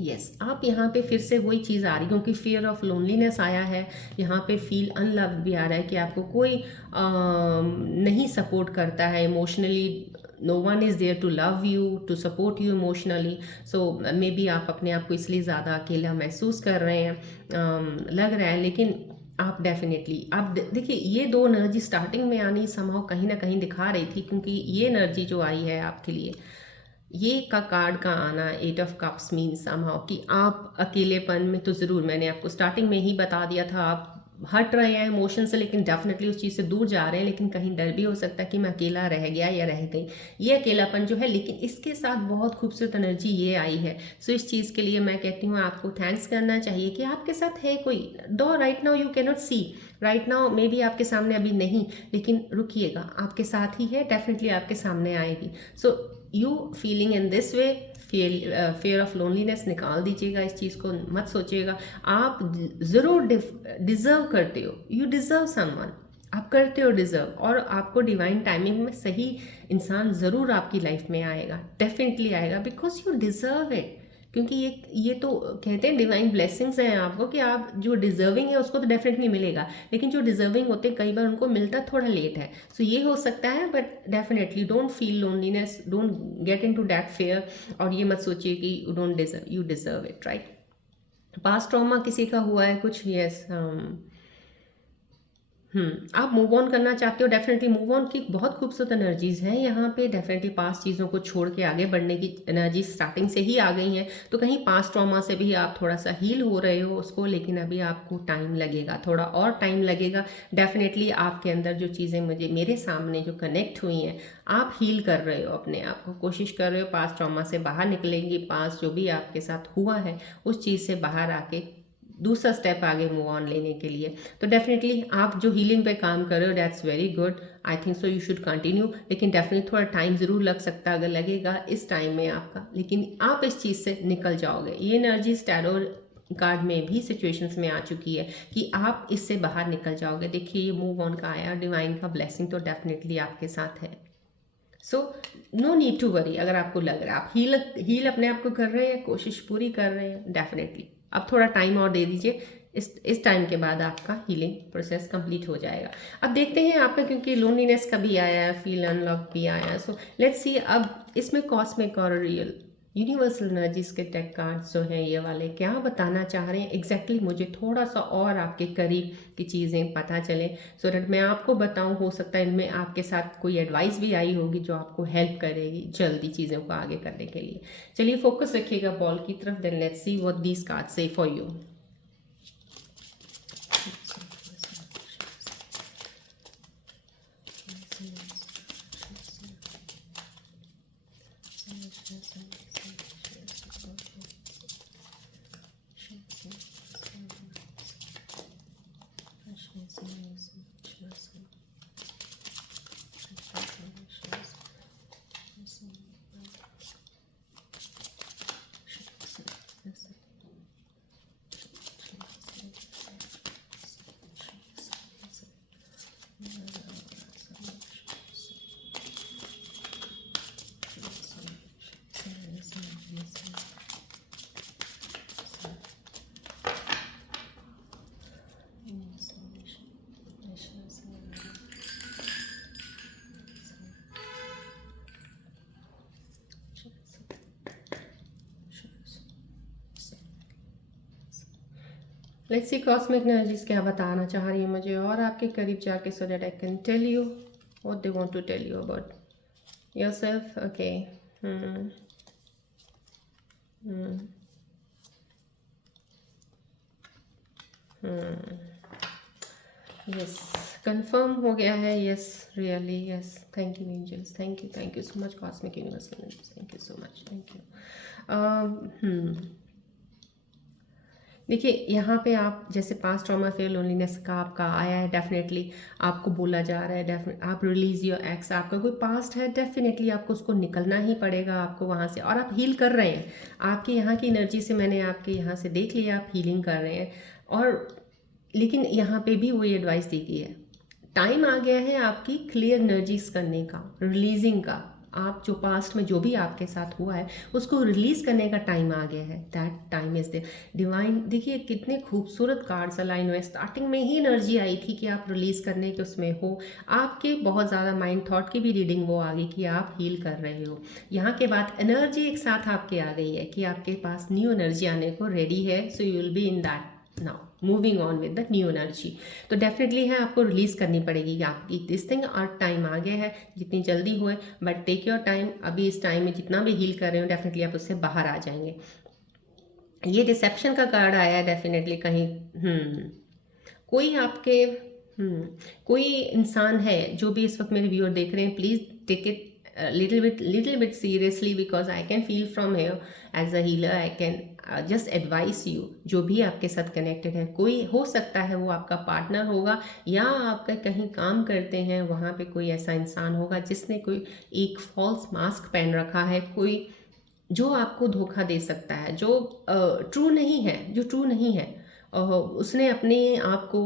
Yes, आप यहाँ पे फिर से वही चीज़ आ रही, क्योंकि फियर ऑफ लोनलीनेस आया है, यहाँ पे फील अनलव्ड भी आ रहा है कि आपको कोई नहीं सपोर्ट करता है emotionally. No one is there to love you, to support you emotionally. So maybe आप अपने आप को इसलिए ज़्यादा अकेला महसूस कर रहे हैं, लग रहा है। लेकिन आप डेफिनेटली, आप देखिए, ये दो एनर्जी स्टार्टिंग में आनी समहाउ कहीं ना कहीं दिखा रही थी, क्योंकि ये एनर्जी जो आई है आपके लिए, ये का कार्ड का आना, eight of cups mean somehow कि आप अकेलेपन में, तो ज़रूर मैंने आपको स्टार्टिंग में ही बता दिया था, आप हट रहे हैं इमोशन से, लेकिन डेफिनेटली उस चीज़ से दूर जा रहे हैं। लेकिन कहीं डर भी हो सकता है कि मैं अकेला रह गया या रह गई, ये अकेलापन जो है। लेकिन इसके साथ बहुत खूबसूरत एनर्जी ये आई है। सो इस चीज़ के लिए मैं कहती हूँ आपको थैंक्स करना चाहिए कि आपके साथ है कोई। Though right now you can not see, right now maybe आपके सामने अभी नहीं, लेकिन रुकिएगा, आपके साथ ही है, डेफिनेटली आपके सामने आएगी। So you feeling in this way, fair of loneliness निकाल दीजिएगा, इस चीज़ को मत सोचिएगा। आप ज़रूर डिज़र्व करते हो, यू डिज़र्व समवन, आप करते हो डिज़र्व, और आपको डिवाइन टाइमिंग में सही इंसान ज़रूर आपकी लाइफ में आएगा, डेफिनेटली आएगा, बिकॉज यू डिज़र्व इट। क्योंकि ये तो कहते हैं डिवाइन ब्लेसिंग्स हैं आपको, कि आप जो डिजर्विंग है उसको तो डेफिनेटली मिलेगा, लेकिन जो डिजर्विंग होते हैं कई बार उनको मिलता थोड़ा लेट है। सो ये हो सकता है, but definitely don't feel loneliness, don't get into that fear, और ये मत सोचिए कि you don't deserve, you deserve it. Right. Past trauma किसी का हुआ है कुछ, यस। आप मूव ऑन करना चाहते हो, डेफिनेटली मूव ऑन की बहुत खूबसूरत एनर्जीज हैं यहाँ पे। डेफिनेटली पास्ट चीज़ों को छोड़ के आगे बढ़ने की एनर्जी स्टार्टिंग से ही आ गई हैं। तो कहीं पास्ट ट्रॉमा से भी आप थोड़ा सा हील हो रहे हो उसको, लेकिन अभी आपको टाइम लगेगा, थोड़ा और टाइम लगेगा। डेफिनेटली आपके अंदर जो चीज़ें मुझे मेरे सामने जो कनेक्ट हुई हैं, आप हील कर रहे हो अपने आप को, कोशिश कर रहे हो पास्ट ट्रॉमा से बाहर निकलेंगी। पास्ट जो भी आपके साथ हुआ है उस चीज़ से बाहर आके दूसरा स्टेप आगे मूव ऑन लेने के लिए। तो डेफिनेटली आप जो हीलिंग पे काम कर रहे हो, that's very good, I think so, you should continue. लेकिन डेफिनेटली थोड़ा टाइम ज़रूर लग सकता है, अगर लगेगा इस टाइम में आपका, लेकिन आप इस चीज़ से निकल जाओगे। ये एनर्जी टैरो कार्ड में भी सिचुएशंस में आ चुकी है कि आप इससे बाहर निकल जाओगे। देखिए ये मूव ऑन का आया, डिवाइन का ब्लेसिंग तो डेफिनेटली आपके साथ है। So no need to worry. अगर आपको लग रहा है आप हील अपने आप को कर रहे हैं, कोशिश पूरी कर रहे हैं, डेफिनेटली अब थोड़ा टाइम और दे दीजिए। इस टाइम के बाद आपका हीलिंग प्रोसेस कंप्लीट हो जाएगा। अब देखते हैं आपका, क्योंकि लोनलीनेस का भी आया है, फील अनलव भी आया है। सो लेट्स सी अब इसमें कॉस्मिक और रियल यूनिवर्सल एनर्जीज के टेक कार्ड्स जो हैं ये वाले क्या बताना चाह रहे हैं एग्जैक्टली, मुझे थोड़ा सा और आपके करीब की चीज़ें पता चले, सो दैट मैं आपको बताऊं। हो सकता है इनमें आपके साथ कोई एडवाइस भी आई होगी जो आपको हेल्प करेगी जल्दी चीज़ों को आगे करने के लिए। चलिए फोकस रखिएगा बॉल की तरफ, then let's see what these cards say for you. Let's see cosmic energies क्या बताना चाह रही है मुझे और आपके करीब जाके, so that I can tell you what they want to tell you about yourself. Okay. Hmm. Hmm. Hmm. Yes, confirm हो गया है. Yes, really yes. Thank you angels, thank you so much cosmic universal energies, thank you so much, thank you. देखिए, यहाँ पे आप जैसे past trauma fear loneliness का आपका आया है, डेफिनेटली आपको बोला जा रहा है, डेफिनेट आप रिलीज योर एक्स. आपका कोई पास्ट है, डेफिनेटली आपको उसको निकलना ही पड़ेगा आपको वहाँ से, और आप हील कर रहे हैं. आपके यहाँ की एनर्जी से मैंने आपके यहाँ से देख लिया, आप हीलिंग कर रहे हैं. और लेकिन यहाँ पे भी वही एडवाइस दी गई है, टाइम आ गया है आपकी क्लियर एनर्जीज करने का, रिलीजिंग का. आप जो पास्ट में जो भी आपके साथ हुआ है उसको रिलीज करने का टाइम आ गया है. That time is the divine. देखिए कितने खूबसूरत कार्ड्स अलाइन हुए. स्टार्टिंग में ही एनर्जी आई थी कि आप रिलीज करने के उसमें हो. आपके बहुत ज़्यादा माइंड थॉट की भी रीडिंग वो आ गई कि आप हील कर रहे हो. यहाँ के बाद एनर्जी एक साथ आपके आ गई है कि आपके पास न्यू एनर्जी आने को रेडी है. So you will be in that now, moving on with the new energy. तो डेफिनेटली है आपको रिलीज करनी पड़ेगी आपकी दिस थिंग, और टाइम आ गया है जितनी जल्दी हुए. But take your time. अभी इस टाइम में जितना भी हील कर रहे हो डेफिनेटली आप उससे बाहर आ जाएंगे. ये डिसेप्शन का कार्ड आया है डेफिनेटली कहीं. कोई आपके कोई इंसान है जो भी इस वक्त मेरे व्यूअर देख रहे हैं, please take it little bit seriously because I can feel from here as a healer. I can just advise you. जो भी आपके साथ कनेक्टेड है, कोई हो सकता है वो आपका पार्टनर होगा, या आपका कहीं काम करते हैं वहाँ पे कोई ऐसा इंसान होगा जिसने कोई एक फॉल्स मास्क पहन रखा है, कोई जो आपको धोखा दे सकता है, जो ट्रू नहीं है, जो ट्रू नहीं है. उसने अपने आप को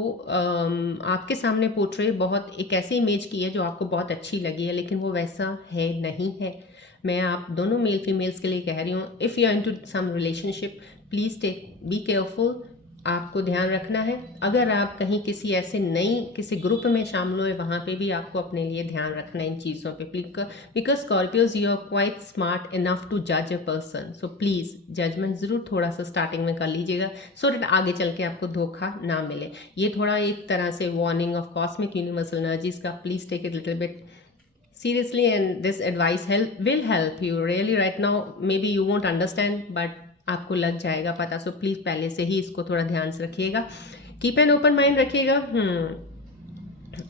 आपके सामने पोर्ट्रे बहुत एक ऐसी इमेज की है जो आपको बहुत अच्छी लगी है, लेकिन वो वैसा है नहीं है. मैं आप दोनों मेल फीमेल्स के लिए कह रही हूँ, if you are into some relationship, please take be careful. आपको ध्यान रखना है. अगर आप कहीं किसी ऐसे नई किसी ग्रुप में शामिल हुए, वहाँ पे भी आपको अपने लिए ध्यान रखना है इन चीज़ों पे. Because Scorpios you are quite smart enough to जज a person. So please judgement ज़रूर थोड़ा सा स्टार्टिंग में कर लीजिएगा, सो डेट आगे चल के आपको धोखा ना मिले. ये थोड़ा एक तरह से warning of cosmic universal energies का. Please take it little bit seriously, and this advice will help you really. Right now maybe you won't understand, but आपको लग जाएगा पता. सो प्लीज़ पहले से ही इसको थोड़ा ध्यान से रखिएगा. कीप एन ओपन माइंड रखिएगा.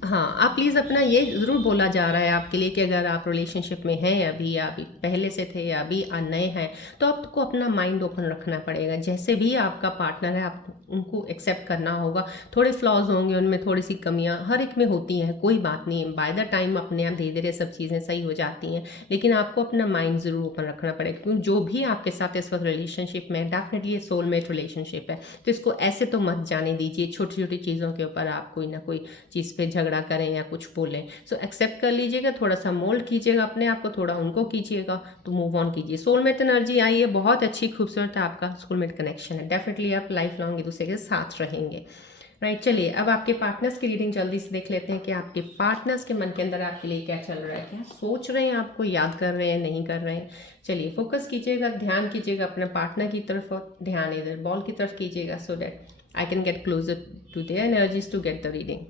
हाँ, आप प्लीज़ अपना ये ज़रूर बोला जा रहा है आपके लिए कि अगर आप रिलेशनशिप में हैं अभी, या अभी पहले से थे, या अभी नए हैं, तो आपको अपना माइंड ओपन रखना पड़ेगा. जैसे भी आपका पार्टनर है, आप उनको एक्सेप्ट करना होगा. थोड़े फ्लॉज होंगे उनमें, थोड़ी सी कमियां हर एक में होती हैं, कोई बात नहीं है. बाय द टाइम अपने आप धीरे धीरे सब चीज़ें सही हो जाती हैं. लेकिन आपको अपना माइंड ज़रूर ओपन रखना पड़ेगा, क्योंकि जो भी आपके साथ इस वक्त रिलेशनशिप में, डेफिनेटली ये सोलमेट रिलेशनशिप है. तो इसको ऐसे तो मत जाने दीजिए छोटी छोटी चीज़ों के ऊपर आप कोई ना कोई चीज़ पे झगड़ा करें या कुछ बोलें. सो एक्सेप्ट कर लीजिएगा, थोड़ा सा मोल्ड कीजिएगा अपने आप को, थोड़ा उनको कीजिएगा, तो मूव ऑन कीजिए. सोलमेट एनर्जी आई है, बहुत अच्छी खूबसूरत आपका सोलमेट कनेक्शन है. डेफिनेटली आप लाइफ लॉन्ग एक दूसरे के साथ रहेंगे. राइट, चलिए अब आपके पार्टनर्स की रीडिंग जल्दी से देख लेते हैं कि आपके पार्टनर्स के मन के अंदर आपके लिए क्या चल रहा है, क्या सोच रहे हैं, आपको याद कर रहे हैं, नहीं कर रहे हैं. चलिए फोकस कीजिएगा, ध्यान कीजिएगा अपने पार्टनर की तरफ, और ध्यान इधर बॉल की तरफ कीजिएगा, so that I can get closer to their energies to get the reading.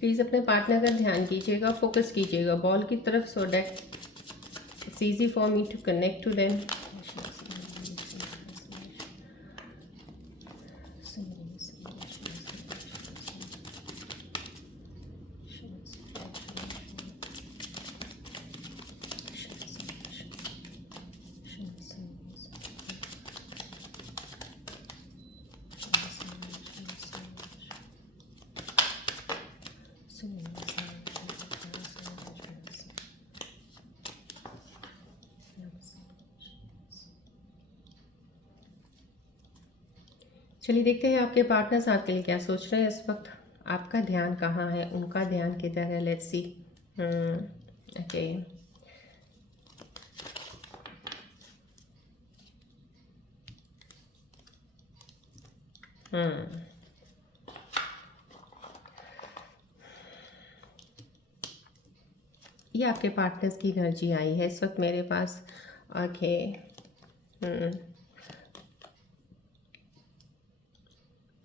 Please अपने पार्टनर का ध्यान कीजिएगा, फोकस कीजिएगा बॉल की तरफ, so that it's easy for me to connect to them. चलिए देखते हैं आपके पार्टनर्स आपके लिए क्या सोच रहे हैं इस वक्त। आपका ध्यान कहाँ है, उनका ध्यान किधर है, लेट्स सी। ओके। ये आपके पार्टनर्स की एनर्जी आई है इस वक्त मेरे पास। ओके।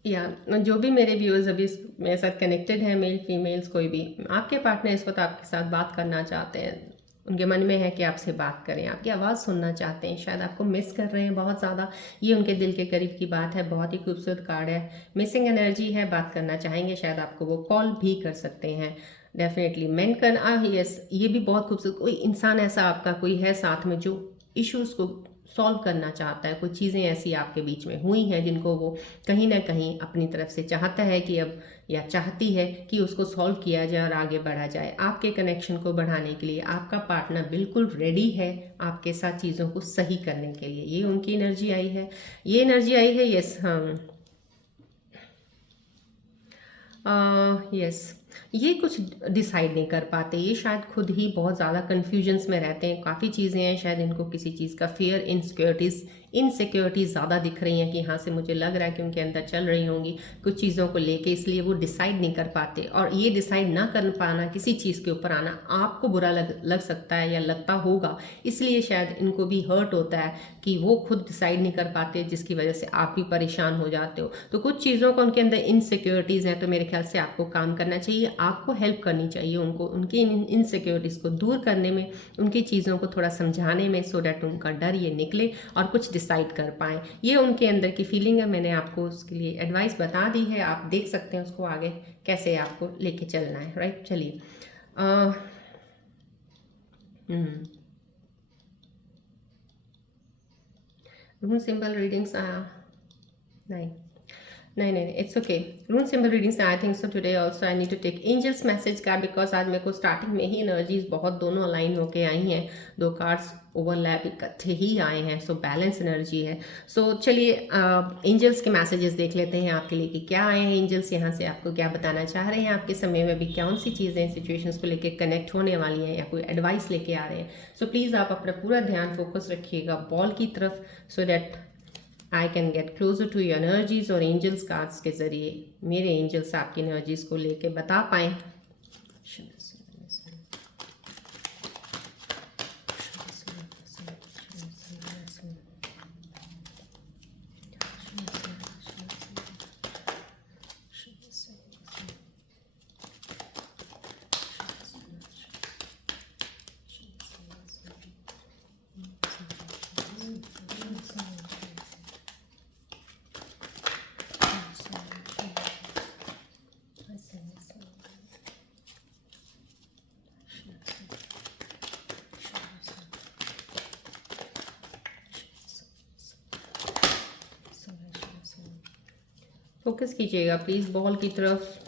या जो भी मेरे व्यूअर्स अभी मेरे साथ कनेक्टेड हैं, मेल फीमेल्स कोई भी, आपके पार्टनर इस वक्त आपके साथ बात करना चाहते हैं। उनके मन में है कि आपसे बात करें, आपकी आवाज़ सुनना चाहते हैं, शायद आपको मिस कर रहे हैं बहुत ज़्यादा। ये उनके दिल के करीब की बात है। बहुत ही खूबसूरत कार्ड है, मिसिंग एनर्जी है, बात करना चाहेंगे, शायद आपको वो कॉल भी कर सकते हैं। डेफिनेटली मेन करना, यस, ये भी बहुत खूबसूरत। कोई इंसान ऐसा आपका कोई है साथ में जो इश्यूज़ को सॉल्व करना चाहता है। कुछ चीज़ें ऐसी आपके बीच में हुई हैं जिनको वो कहीं ना कहीं अपनी तरफ से चाहता है कि अब, या चाहती है कि उसको सॉल्व किया जाए और आगे बढ़ा जाए। आपके कनेक्शन को बढ़ाने के लिए आपका पार्टनर बिल्कुल रेडी है आपके साथ चीज़ों को सही करने के लिए। ये उनकी एनर्जी आई है, ये एनर्जी आई है। यस, हाँ, यस, ये कुछ डिसाइड नहीं कर पाते। ये शायद खुद ही बहुत ज़्यादा कन्फ्यूजन्स में रहते हैं। काफ़ी चीज़ें हैं, शायद इनको किसी चीज़ का फियर, इनसिक्योरिटीज़ ज़्यादा दिख रही हैं कि यहाँ से मुझे लग रहा है कि उनके अंदर चल रही होंगी कुछ चीज़ों को लेके, इसलिए वो डिसाइड नहीं कर पाते। और ये डिसाइड ना कर पाना, किसी चीज़ के ऊपर आना आपको बुरा लग सकता है या लगता होगा, इसलिए शायद इनको भी हर्ट होता है कि वो खुद डिसाइड नहीं कर पाते, जिसकी वजह से आप भी परेशान हो जाते हो। तो कुछ चीज़ों का उनके अंदर इनसिक्योरिटीज़ है, तो मेरे ख्याल से आपको काम करना चाहिए, आपको हेल्प करनी चाहिए उनको, उनकी इनसिक्योरिटीज़ को दूर करने में, उनकी चीज़ों को थोड़ा समझाने में, सो डैट उनका डर ये निकले और कुछ डिसाइड कर पाएँ। ये उनके अंदर की फीलिंग है। मैंने आपको उसके लिए एडवाइस बता दी है, आप देख सकते हैं उसको आगे कैसे आपको लेके चलना है। राइट, चलिए। रूम सिंबल रीडिंग्स, नहीं नहीं, it's okay. Room symbol readings, I think so today also I need to take angels message card, because आज मेरे को स्टार्टिंग में ही एनर्जीज बहुत दोनों अलाइन होके आई हैं। दो कार्ड्स ओवरलैप इकट्ठे ही आए हैं, सो बैलेंस एनर्जी है। सो चलिए एंजल्स के मैसेजेस देख लेते हैं आपके लिए कि क्या आए हैं एंजल्स, यहाँ से आपको क्या बताना चाह रहे हैं। आपके समय में भी कौन सी चीज़ें सिचुएशंस को लेकर कनेक्ट होने वाली हैं या कोई एडवाइस लेके आ रहे हैं। सो प्लीज़ आप अपना पूरा ध्यान फोकस रखिएगा बॉल की तरफ, so that I can get closer to your energies, और एंजल्स कार्ड्स के ज़रिए मेरे एंजल्स आपकी एनर्जीज को लेके बता पाएँ। फोकस कीजिएगा प्लीज़ बॉल की तरफ।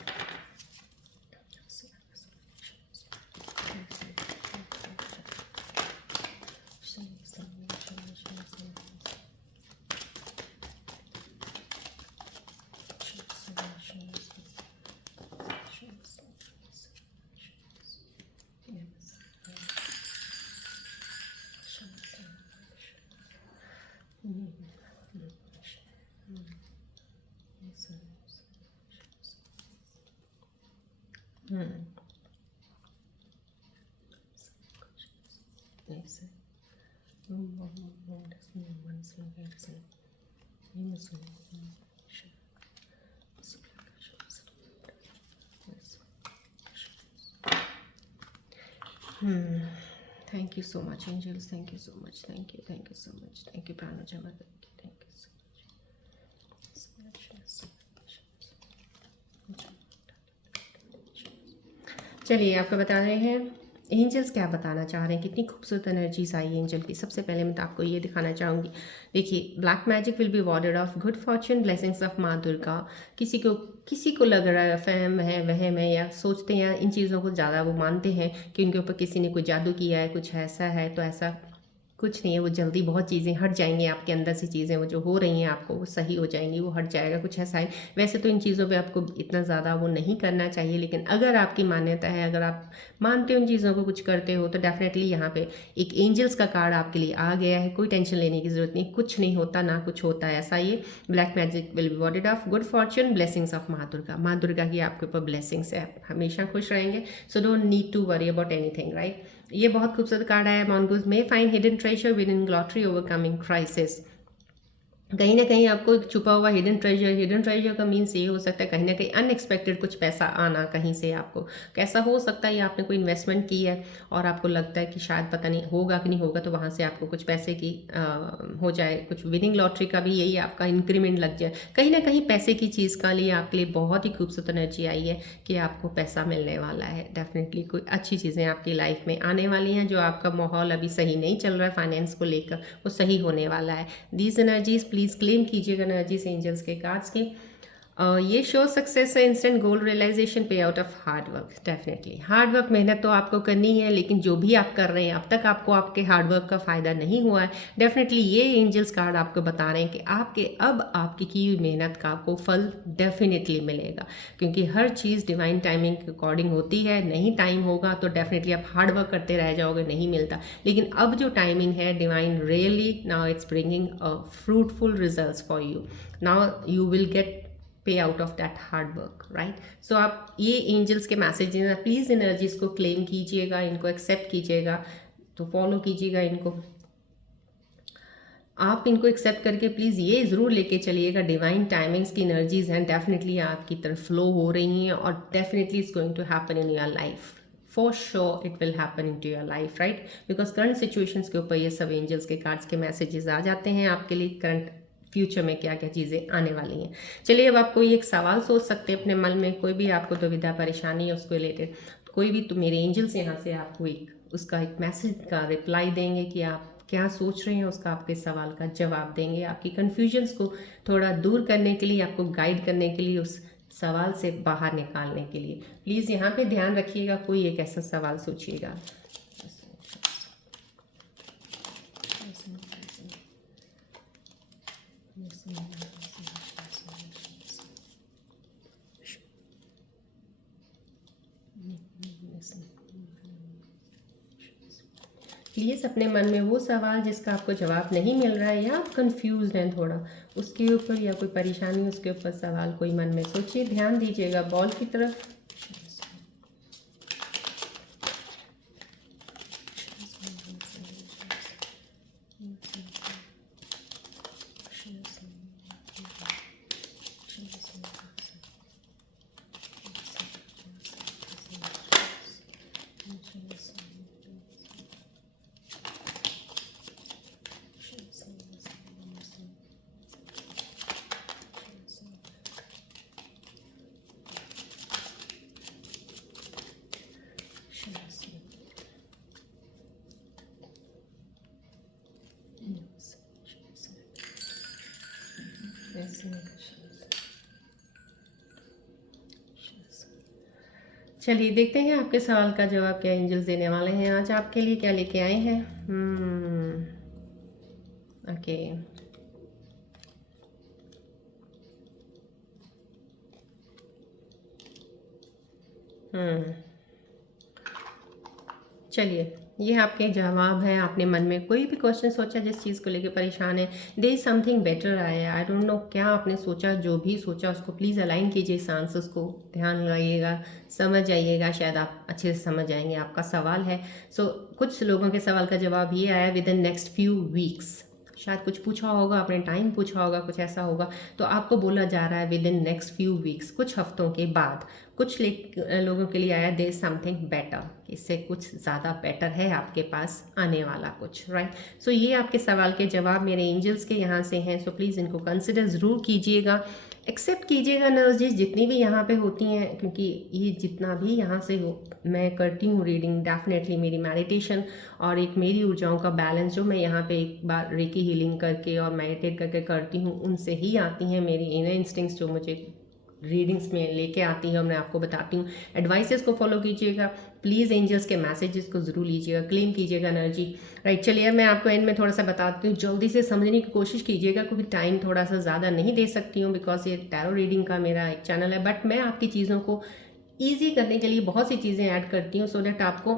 Thank you so much, angels. Thank you so much. Thank you so much. Thank you, Pranajama. Thank you so much. चलिए आपको बता रहे हैं एंजल्स क्या बताना चाह रहे हैं, कितनी खूबसूरत एनर्जीज आई है एंजल की। सबसे पहले मैं तो आपको ये दिखाना चाहूँगी, देखिए, black magic will be warded off good fortune, blessings of माँ दुर्गा। किसी को लग रहा है फहम है, वहम है, या सोचते हैं इन चीज़ों को ज़्यादा वो मानते हैं कि उनके ऊपर किसी ने कोई जादू किया है, कुछ ऐसा है, तो ऐसा कुछ नहीं है, वो जल्दी बहुत चीज़ें हट जाएंगी आपके अंदर से, चीज़ें वो जो हो रही हैं आपको वो सही हो जाएंगी, वो हट जाएगा, कुछ ऐसा है। वैसे तो इन चीज़ों पे आपको इतना ज़्यादा वो नहीं करना चाहिए, लेकिन अगर आपकी मान्यता है, अगर आप मानते हो उन चीज़ों को, कुछ करते हो, तो डेफिनेटली यहाँ पे एक एंजल्स का कार्ड आपके लिए आ गया है। कोई टेंशन लेने की ज़रूरत नहीं, कुछ नहीं होता ना कुछ होता है ऐसा। ये black magic will be warded off good fortune, blessings of माँ दुर्गा। माँ दुर्गा की आपके ऊपर ब्लेसिंग्स है, आप हमेशा खुश रहेंगे। So don't need to worry about anything, right. ये बहुत खूबसूरत कार्ड आया। मॉन्गूज में find hidden treasure with in ग्लॉटरी ओवरकमिंग क्राइसिस। कहीं ना कहीं आपको एक छुपा हुआ हिडन ट्रेजर का मीन्स ये हो सकता है कहीं ना कहीं अनएक्सपेक्टेड कुछ पैसा आना कहीं से आपको। कैसा हो सकता है, ये आपने कोई इन्वेस्टमेंट की है और आपको लगता है कि शायद पता नहीं होगा कि नहीं होगा, तो वहाँ से आपको कुछ पैसे की हो जाए। कुछ विनिंग लॉटरी का भी यही आपका इंक्रीमेंट लग जाए। कहीं ना कहीं पैसे की चीज़ का लिए आपके लिए बहुत ही खूबसूरत एनर्जी आई है कि आपको पैसा मिलने वाला है। डेफिनेटली कोई अच्छी चीज़ें आपकी लाइफ में आने वाली हैं। जो आपका माहौल अभी सही नहीं चल रहा है फाइनेंस को लेकर, वो सही होने वाला है। दीज एनर्जीज प्लीज़ क्लेम कीजिएगा एनर्जीज एंजल्स के कार्ड्स की। ये शो सक्सेस है, इंस्टेंट गोल रियलाइजेशन, पे out of hard work. Definitely hard work, मेहनत तो आपको करनी है, लेकिन जो भी आप कर रहे हैं अब तक आपको आपके हार्ड वर्क का फ़ायदा नहीं हुआ है। डेफिनेटली ये एंजल्स कार्ड आपको बता रहे हैं कि आपकी की हुई मेहनत का आपको फल डेफिनेटली मिलेगा, क्योंकि हर चीज़ डिवाइन टाइमिंग के अकॉर्डिंग होती है। नहीं टाइम होगा तो डेफिनेटली आप हार्ड वर्क करते रह जाओगे, नहीं मिलता। लेकिन अब जो टाइमिंग है divine really now it's bringing a fruitful results for you. Now you will get pay out of that hard work, right. So आप ये एंजल्स के मैसेजेस हैं, प्लीज़ एनर्जीज को क्लेम कीजिएगा, इनको एक्सेप्ट कीजिएगा, तो फॉलो कीजिएगा इनको। आप इनको एक्सेप्ट करके प्लीज़ ये ज़रूर लेके चलिएगा, डिवाइन टाइमिंग्स की एनर्जीज हैं डेफिनेटली आपकी तरफ फ्लो हो रही हैं, और definitely it's going to happen in your life. For sure it will happen in to your life, right. Because current situations के ऊपर ये सब एंजल्स के कार्ड्स के मैसेजेस आ जाते हैं आपके लिए, करंट फ्यूचर में क्या क्या चीज़ें आने वाली हैं। चलिए, अब आप कोई एक सवाल सोच सकते हैं अपने मन में, कोई भी आपको दुविधा परेशानी है उसको रिलेटेड, कोई भी, तो मेरे एंजल्स यहाँ से आपको उसका एक मैसेज का रिप्लाई देंगे कि आप क्या सोच रहे हैं, उसका आपके सवाल का जवाब देंगे, आपकी कन्फ्यूजन्स को थोड़ा दूर करने के लिए, आपको गाइड करने के लिए, उस सवाल से बाहर निकालने के लिए। प्लीज़ यहाँ पे ध्यान रखिएगा, कोई एक ऐसा सवाल सोचिएगा। प्लीज़ अपने मन में वो सवाल जिसका आपको जवाब नहीं मिल रहा है, या आप कंफ्यूज हैं थोड़ा उसके ऊपर, या कोई परेशानी उसके ऊपर सवाल कोई मन में सोचिए। ध्यान दीजिएगा बॉल की तरफ। चलिए देखते हैं आपके सवाल का जवाब क्या एंजल्स देने वाले हैं आज आपके लिए, क्या लेके आए हैं। ओके, चलिए ये आपके जवाब है। आपने मन में कोई भी क्वेश्चन सोचा जिस चीज़ को लेके परेशान है, दे इज समथिंग बेटर आया, आई डोंट नो क्या आपने सोचा, जो भी सोचा उसको प्लीज़ अलाइन कीजिए इस आंसर्स को, ध्यान लगाइएगा, समझ जाइएगा, शायद आप अच्छे से समझ आएंगे। आपका सवाल है, सो कुछ लोगों के सवाल का जवाब ये आया, with in next few weeks. शायद कुछ पूछा होगा आपने, टाइम पूछा होगा, कुछ ऐसा होगा, तो आपको बोला जा रहा है with in next few weeks, कुछ हफ्तों के बाद। कुछ लोगों के लिए आया देयर समथिंग बेटर, इससे कुछ ज़्यादा बेटर है आपके पास आने वाला कुछ, राइट। सो ये आपके सवाल के जवाब मेरे एंजल्स के यहाँ से हैं। सो प्लीज़ इनको कंसिडर ज़रूर कीजिएगा, एक्सेप्ट कीजिएगा एनर्जीज जितनी भी यहाँ पे होती हैं, क्योंकि ये जितना भी यहाँ से हो मैं करती हूँ रीडिंग, डेफिनेटली मेरी मेडिटेशन और एक मेरी ऊर्जाओं का बैलेंस जो मैं यहाँ पे एक बार रेकी हीलिंग करके और मेडिटेट करके करती हूँ, उनसे ही आती हैं। मेरी इनर इंस्टिंक्ट्स जो मुझे रीडिंग्स में लेके आती है और मैं आपको बताती हूँ। एडवाइसेस को फॉलो कीजिएगा, प्लीज़ एंजल्स के मैसेजेस को ज़रूर लीजिएगा, क्लेम कीजिएगा एनर्जी, राइट। चलिए मैं आपको एंड में थोड़ा सा बताती हूँ, जल्दी से समझने की कोशिश कीजिएगा क्योंकि टाइम थोड़ा सा ज़्यादा नहीं दे सकती हूँ बिकॉज ये टैरो रीडिंग का मेरा एक चैनल है, बट मैं आपकी चीज़ों को ईजी करने के लिए बहुत सी चीज़ें ऐड करती हूँ सो डैट आपको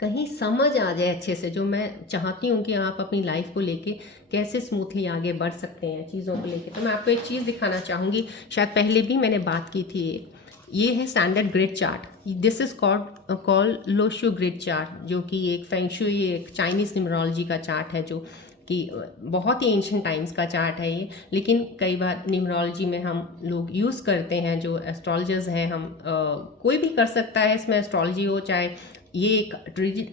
कहीं समझ आ जाए अच्छे से, जो मैं चाहती हूँ कि आप अपनी लाइफ को लेके कैसे स्मूथली आगे बढ़ सकते हैं चीज़ों को लेके। तो मैं आपको एक चीज़ दिखाना चाहूँगी, शायद पहले भी मैंने बात की थी, ये है standard grid chart. This is called Lo Shu grid chart, जो कि एक फेंगशुई, एक चाइनीज़ न्यूमरोलॉजी का चार्ट है, जो कि बहुत ही एंशिएंट टाइम्स का चार्ट है ये, लेकिन कई बार न्यूमरोलॉजी में हम लोग यूज़ करते हैं, जो एस्ट्रोलॉजर्स हैं, हम कोई भी कर सकता है इसमें, एस्ट्रोलॉजी हो चाहे ये एक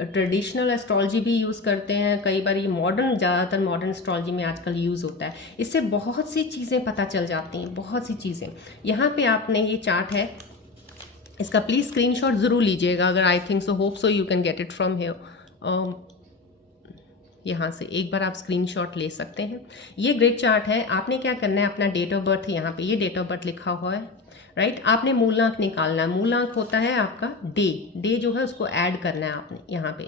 ट्रेडिशनल एस्ट्रोलॉजी भी यूज़ करते हैं, कई बार ये मॉडर्न, ज़्यादातर मॉडर्न एस्ट्रोलॉजी में आजकल यूज़ होता है। इससे बहुत सी चीज़ें पता चल जाती हैं, बहुत सी चीज़ें। यहाँ पे आपने ये चार्ट है, इसका प्लीज़ स्क्रीनशॉट ज़रूर लीजिएगा, अगर आई think so, hope so you can get it from here. यहाँ से एक बार आप स्क्रीनशॉट ले सकते हैं। ये ग्रिड चार्ट है, आपने क्या करना है, अपना डेट ऑफ बर्थ, यहाँ पे ये डेट ऑफ बर्थ लिखा हुआ है, राइट। आपने मूलांक निकालना है, मूलांक होता है आपका डे जो है उसको ऐड करना है आपने यहाँ पे।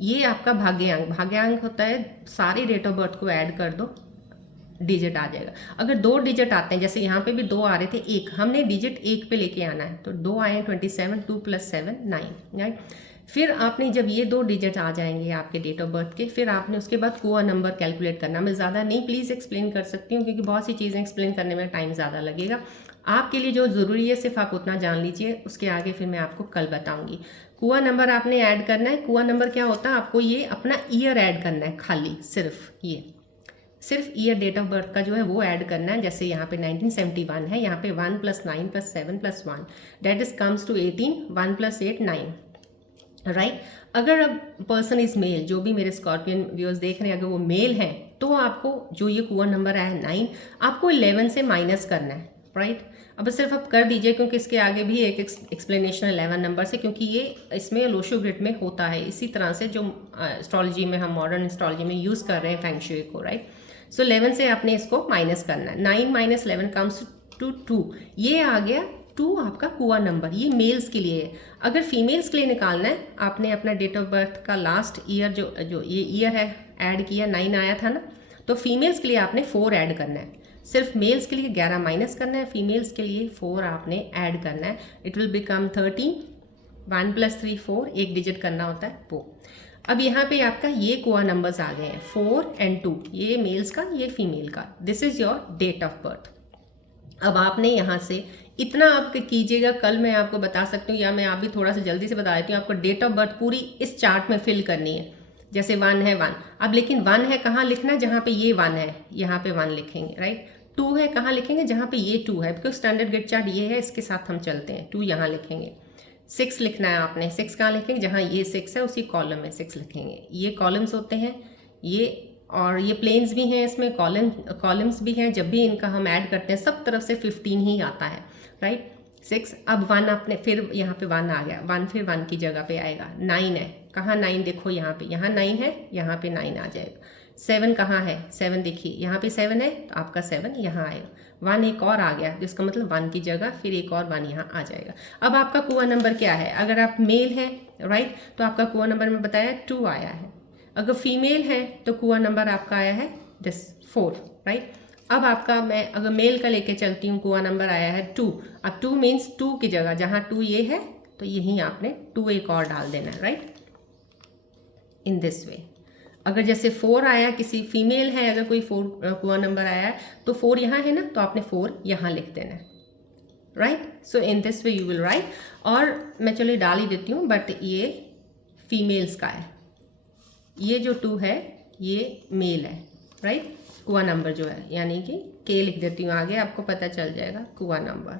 ये आपका भाग्यांक होता है, सारे डेट ऑफ बर्थ को ऐड कर दो, डिजिट आ जाएगा। अगर 2 डिजिट आते हैं, जैसे यहाँ पे भी 2 आ रहे थे, एक हमने डिजिट 1 पे लेके आना है, तो 2 आए, 27, 2 + 7 9, राइट। फिर आपने जब ये 2 डिजिट आ जाएंगे आपके डेट ऑफ बर्थ के, फिर आपने उसके बाद कुआ नंबर कैलकुलेट करना। मैं ज़्यादा नहीं प्लीज़ एक्सप्लेन कर सकती हूँ क्योंकि बहुत सी चीज़ें एक्सप्लेन करने में टाइम ज़्यादा लगेगा। आपके लिए जो ज़रूरी है सिर्फ आप उतना जान लीजिए, उसके आगे फिर मैं आपको कल बताऊँगी। कुआ नंबर आपने ऐड करना है। कुआ नंबर क्या होता है, आपको ये अपना ईयर ऐड करना है, खाली सिर्फ ईयर डेट ऑफ बर्थ का जो है वो ऐड करना है। जैसे यहाँ पे 1971 है, यहाँ पे 1 + 9 + 7 + 1 date is comes to 18, 1 + 8 9, right. अगर अब पर्सन इज मेल, जो भी मेरे स्कॉर्पियन व्यूअर्स देख रहे हैं, अगर वो मेल हैं तो आपको जो ये कुआ नंबर आया है 9, आपको 11 से माइनस करना है, राइट। अब सिर्फ आप कर दीजिए क्योंकि इसके आगे भी एक एक्सप्लेनेशन 11 नंबर से, क्योंकि ये इसमें लोशो ग्रिड में होता है इसी तरह से जो एस्ट्रोलॉजी में हम मॉडर्न एस्ट्रोलॉजी में यूज़ कर रहे हैं फेंगशुई को, राइट। सो 11 से आपने इसको माइनस करना है। 9 - 11 कम्स टू 2, ये आ गया 2 आपका कुआ नंबर। ये मेल्स के लिए है। अगर फीमेल्स के लिए निकालना है, आपने अपना डेट ऑफ बर्थ का लास्ट ईयर जो ये ईयर है ऐड किया, 9 आया था ना, तो फीमेल्स के लिए आपने 4 ऐड करना है। सिर्फ मेल्स के लिए 11 माइनस करना है, फीमेल्स के लिए 4 आपने ऐड करना है। इट विल बिकम 13, 1 + 3 4, एक डिजिट करना होता है वो। अब यहाँ पे आपका ये कुआ नंबर्स आ गए हैं 4 और 2, ये मेल्स का, ये फीमेल का। This is your date of birth. अब आपने यहाँ से इतना आप कीजिएगा, कल मैं आपको बता सकती हूँ, या मैं आप भी थोड़ा सा जल्दी से बता देती हूँ। आपको डेट ऑफ बर्थ पूरी इस चार्ट में फिल करनी है। जैसे 1 है 1, अब लेकिन 1 है कहाँ लिखना है, जहाँ पे ये 1 है यहाँ पे 1 लिखेंगे, राइट। 2 है कहाँ लिखेंगे, जहाँ पे ये 2 है, बिकॉज स्टैंडर्ड ग्रिड चार्ट ये है, इसके साथ हम चलते हैं। 2 यहाँ लिखेंगे। 6 लिखना है आपने, 6 कहाँ लिखेंगे, जहाँ ये 6 है उसी कॉलम में 6 लिखेंगे। ये कॉलम्स होते हैं ये, और ये प्लेन्स भी हैं, इसमें कॉलम्स भी हैं। जब भी इनका हम ऐड करते हैं सब तरफ से 15 ही आता है, राइट। 6, अब 1 आपने, फिर यहाँ पे 1 आ गया, 1 फिर 1 की जगह पे आएगा। 9 है कहाँ, 9 देखो यहाँ पे, यहाँ 9 है, यहाँ पे 9 आ जाएगा। 7 कहाँ है, 7 देखिए यहाँ पे 7 है, तो आपका 7 यहाँ आएगा। 1 एक और आ गया, जिसका मतलब 1 की जगह फिर एक और 1 यहाँ आ जाएगा। अब आपका कुआ नंबर क्या है, अगर आप मेल है, राइट, तो आपका कुआ नंबर में बताया 2 आया है। अगर फीमेल है तो कुआ नंबर आपका आया है 4, राइट। अब आपका, मैं अगर मेल का लेके चलती हूँ, कुआ नंबर आया है 2। अब 2 मीन्स 2 की जगह जहाँ 2 ये है तो यहीं आपने 2 एक और डाल देना है, राइट, इन दिस वे। अगर जैसे 4 आया, किसी फीमेल है, अगर कोई 4 कुआ नंबर आया है तो 4 यहाँ है ना, तो आपने 4 यहाँ लिख देना है, right. So in this way you will write. और मैं चलिए डाल ही देती हूँ, बट ये फीमेल्स का है, ये जो 2 है ये मेल है, राइट। कुआ नंबर जो है, यानी कि के लिख देती हूँ आगे, आपको पता चल जाएगा कुआ number,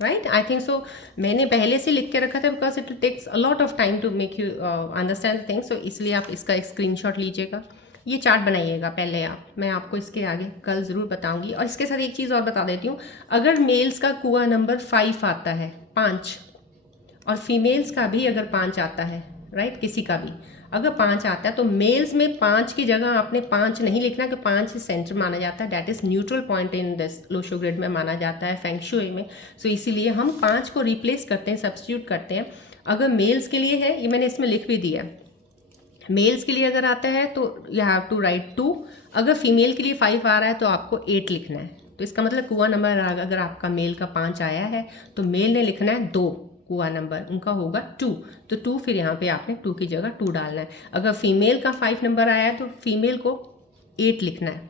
right. I think so मैंने पहले से लिख के रखा था, because it takes a lot of time to make you understand things, so इसलिए आप इसका एक स्क्रीनशॉट लीजिएगा, ये चार्ट बनाइएगा पहले आप। मैं आपको इसके आगे कल ज़रूर बताऊंगी। और इसके साथ एक चीज़ और बता देती हूँ, अगर मेल्स का कुआ नंबर 5 आता है, 5, और फीमेल्स का भी अगर 5 आता है, राइट, किसी का भी, अगर 5 आता है तो मेल्स में 5 की जगह आपने 5 नहीं लिखना कि 5 सेंटर माना जाता है, that is neutral point in this Lo Shu grid में माना जाता है फेंग शुई में। सो इसीलिए हम 5 को रिप्लेस करते हैं, सब्स्टिट्यूट करते हैं। अगर मेल्स के लिए है, ये मैंने इसमें लिख भी दिया, मेल्स के लिए अगर आता है तो यू हैव टू राइट 2, अगर फीमेल के लिए 5 आ रहा है तो आपको 8 लिखना है। तो इसका मतलब कुआ नंबर अगर आपका मेल का 5 आया है तो मेल ने लिखना है 2, कुआ नंबर उनका होगा 2, तो 2 फिर यहाँ पे आपने 2 की जगह 2 डालना है। अगर फीमेल का 5 नंबर आया है तो फीमेल को 8 लिखना है,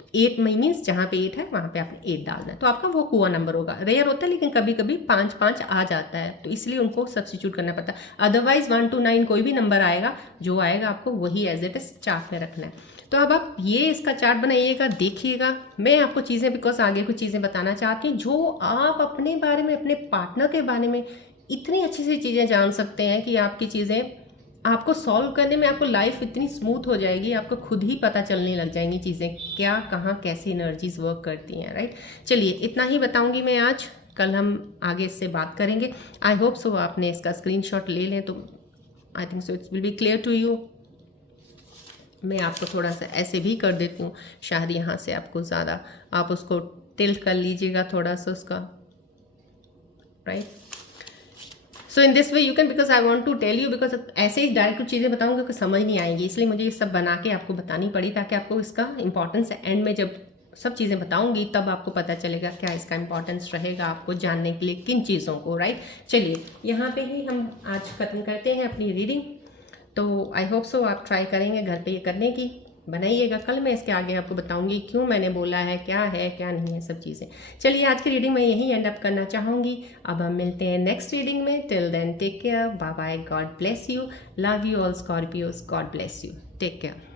तो 8 मीन्स जहाँ पे 8 है वहाँ पे आपने 8 डालना है, तो आपका वो कुआ नंबर होगा। रेयर होता है लेकिन कभी कभी 5-5 आ जाता है, तो इसलिए उनको सब्स्टिट्यूट करना पड़ता है। अदरवाइज 1 to 9 कोई भी नंबर आएगा, जो आएगा आपको वही एज इट इज चार्ट में रखना है। तो अब आप ये इसका चार्ट बनाइएगा, देखिएगा। मैं आपको चीज़ें बिकॉज आगे कुछ चीज़ें बताना चाहती हूँ जो आप अपने बारे में, अपने पार्टनर के बारे में इतनी अच्छी सी चीज़ें जान सकते हैं कि आपकी चीज़ें आपको सॉल्व करने में आपको लाइफ इतनी स्मूथ हो जाएगी, आपको खुद ही पता चलने लग जाएंगी चीज़ें क्या कहाँ कैसी एनर्जीज वर्क करती हैं, राइट। चलिए इतना ही बताऊंगी मैं आज, कल हम आगे इससे बात करेंगे। आई होप सो आपने इसका स्क्रीनशॉट ले लें तो I think so it's will be clear to you. मैं आपको थोड़ा सा ऐसे भी कर देती हूँ, शायद यहाँ से आपको ज़्यादा, आप उसको टिल्ट कर लीजिएगा थोड़ा सा उसका, right. So in this way you can, because I want to tell you, because ऐसे ही डायरेक्ट कुछ चीज़ें बताऊंगा कि समझ नहीं आएंगी, इसलिए मुझे ये सब बना के आपको बतानी पड़ी ताकि आपको इसका इंपॉर्टेंस एंड में जब सब चीज़ें बताऊंगी तब आपको पता चलेगा क्या इसका इंपॉर्टेंस रहेगा आपको जानने के लिए किन चीज़ों को, राइट। चलिए यहाँ पे ही हम आज खत्म करते हैं अपनी रीडिंग। तो आई होप सो आप ट्राई करेंगे घर पे ये करने की, बनाइएगा। कल मैं इसके आगे आपको बताऊंगी क्यों मैंने बोला है क्या नहीं है सब चीज़ें। चलिए आज की रीडिंग मैं यहीं एंड अप करना चाहूँगी। अब हम मिलते हैं नेक्स्ट रीडिंग में। Till then take care, bye bye, God bless you, love you all Scorpios, God bless you, take care.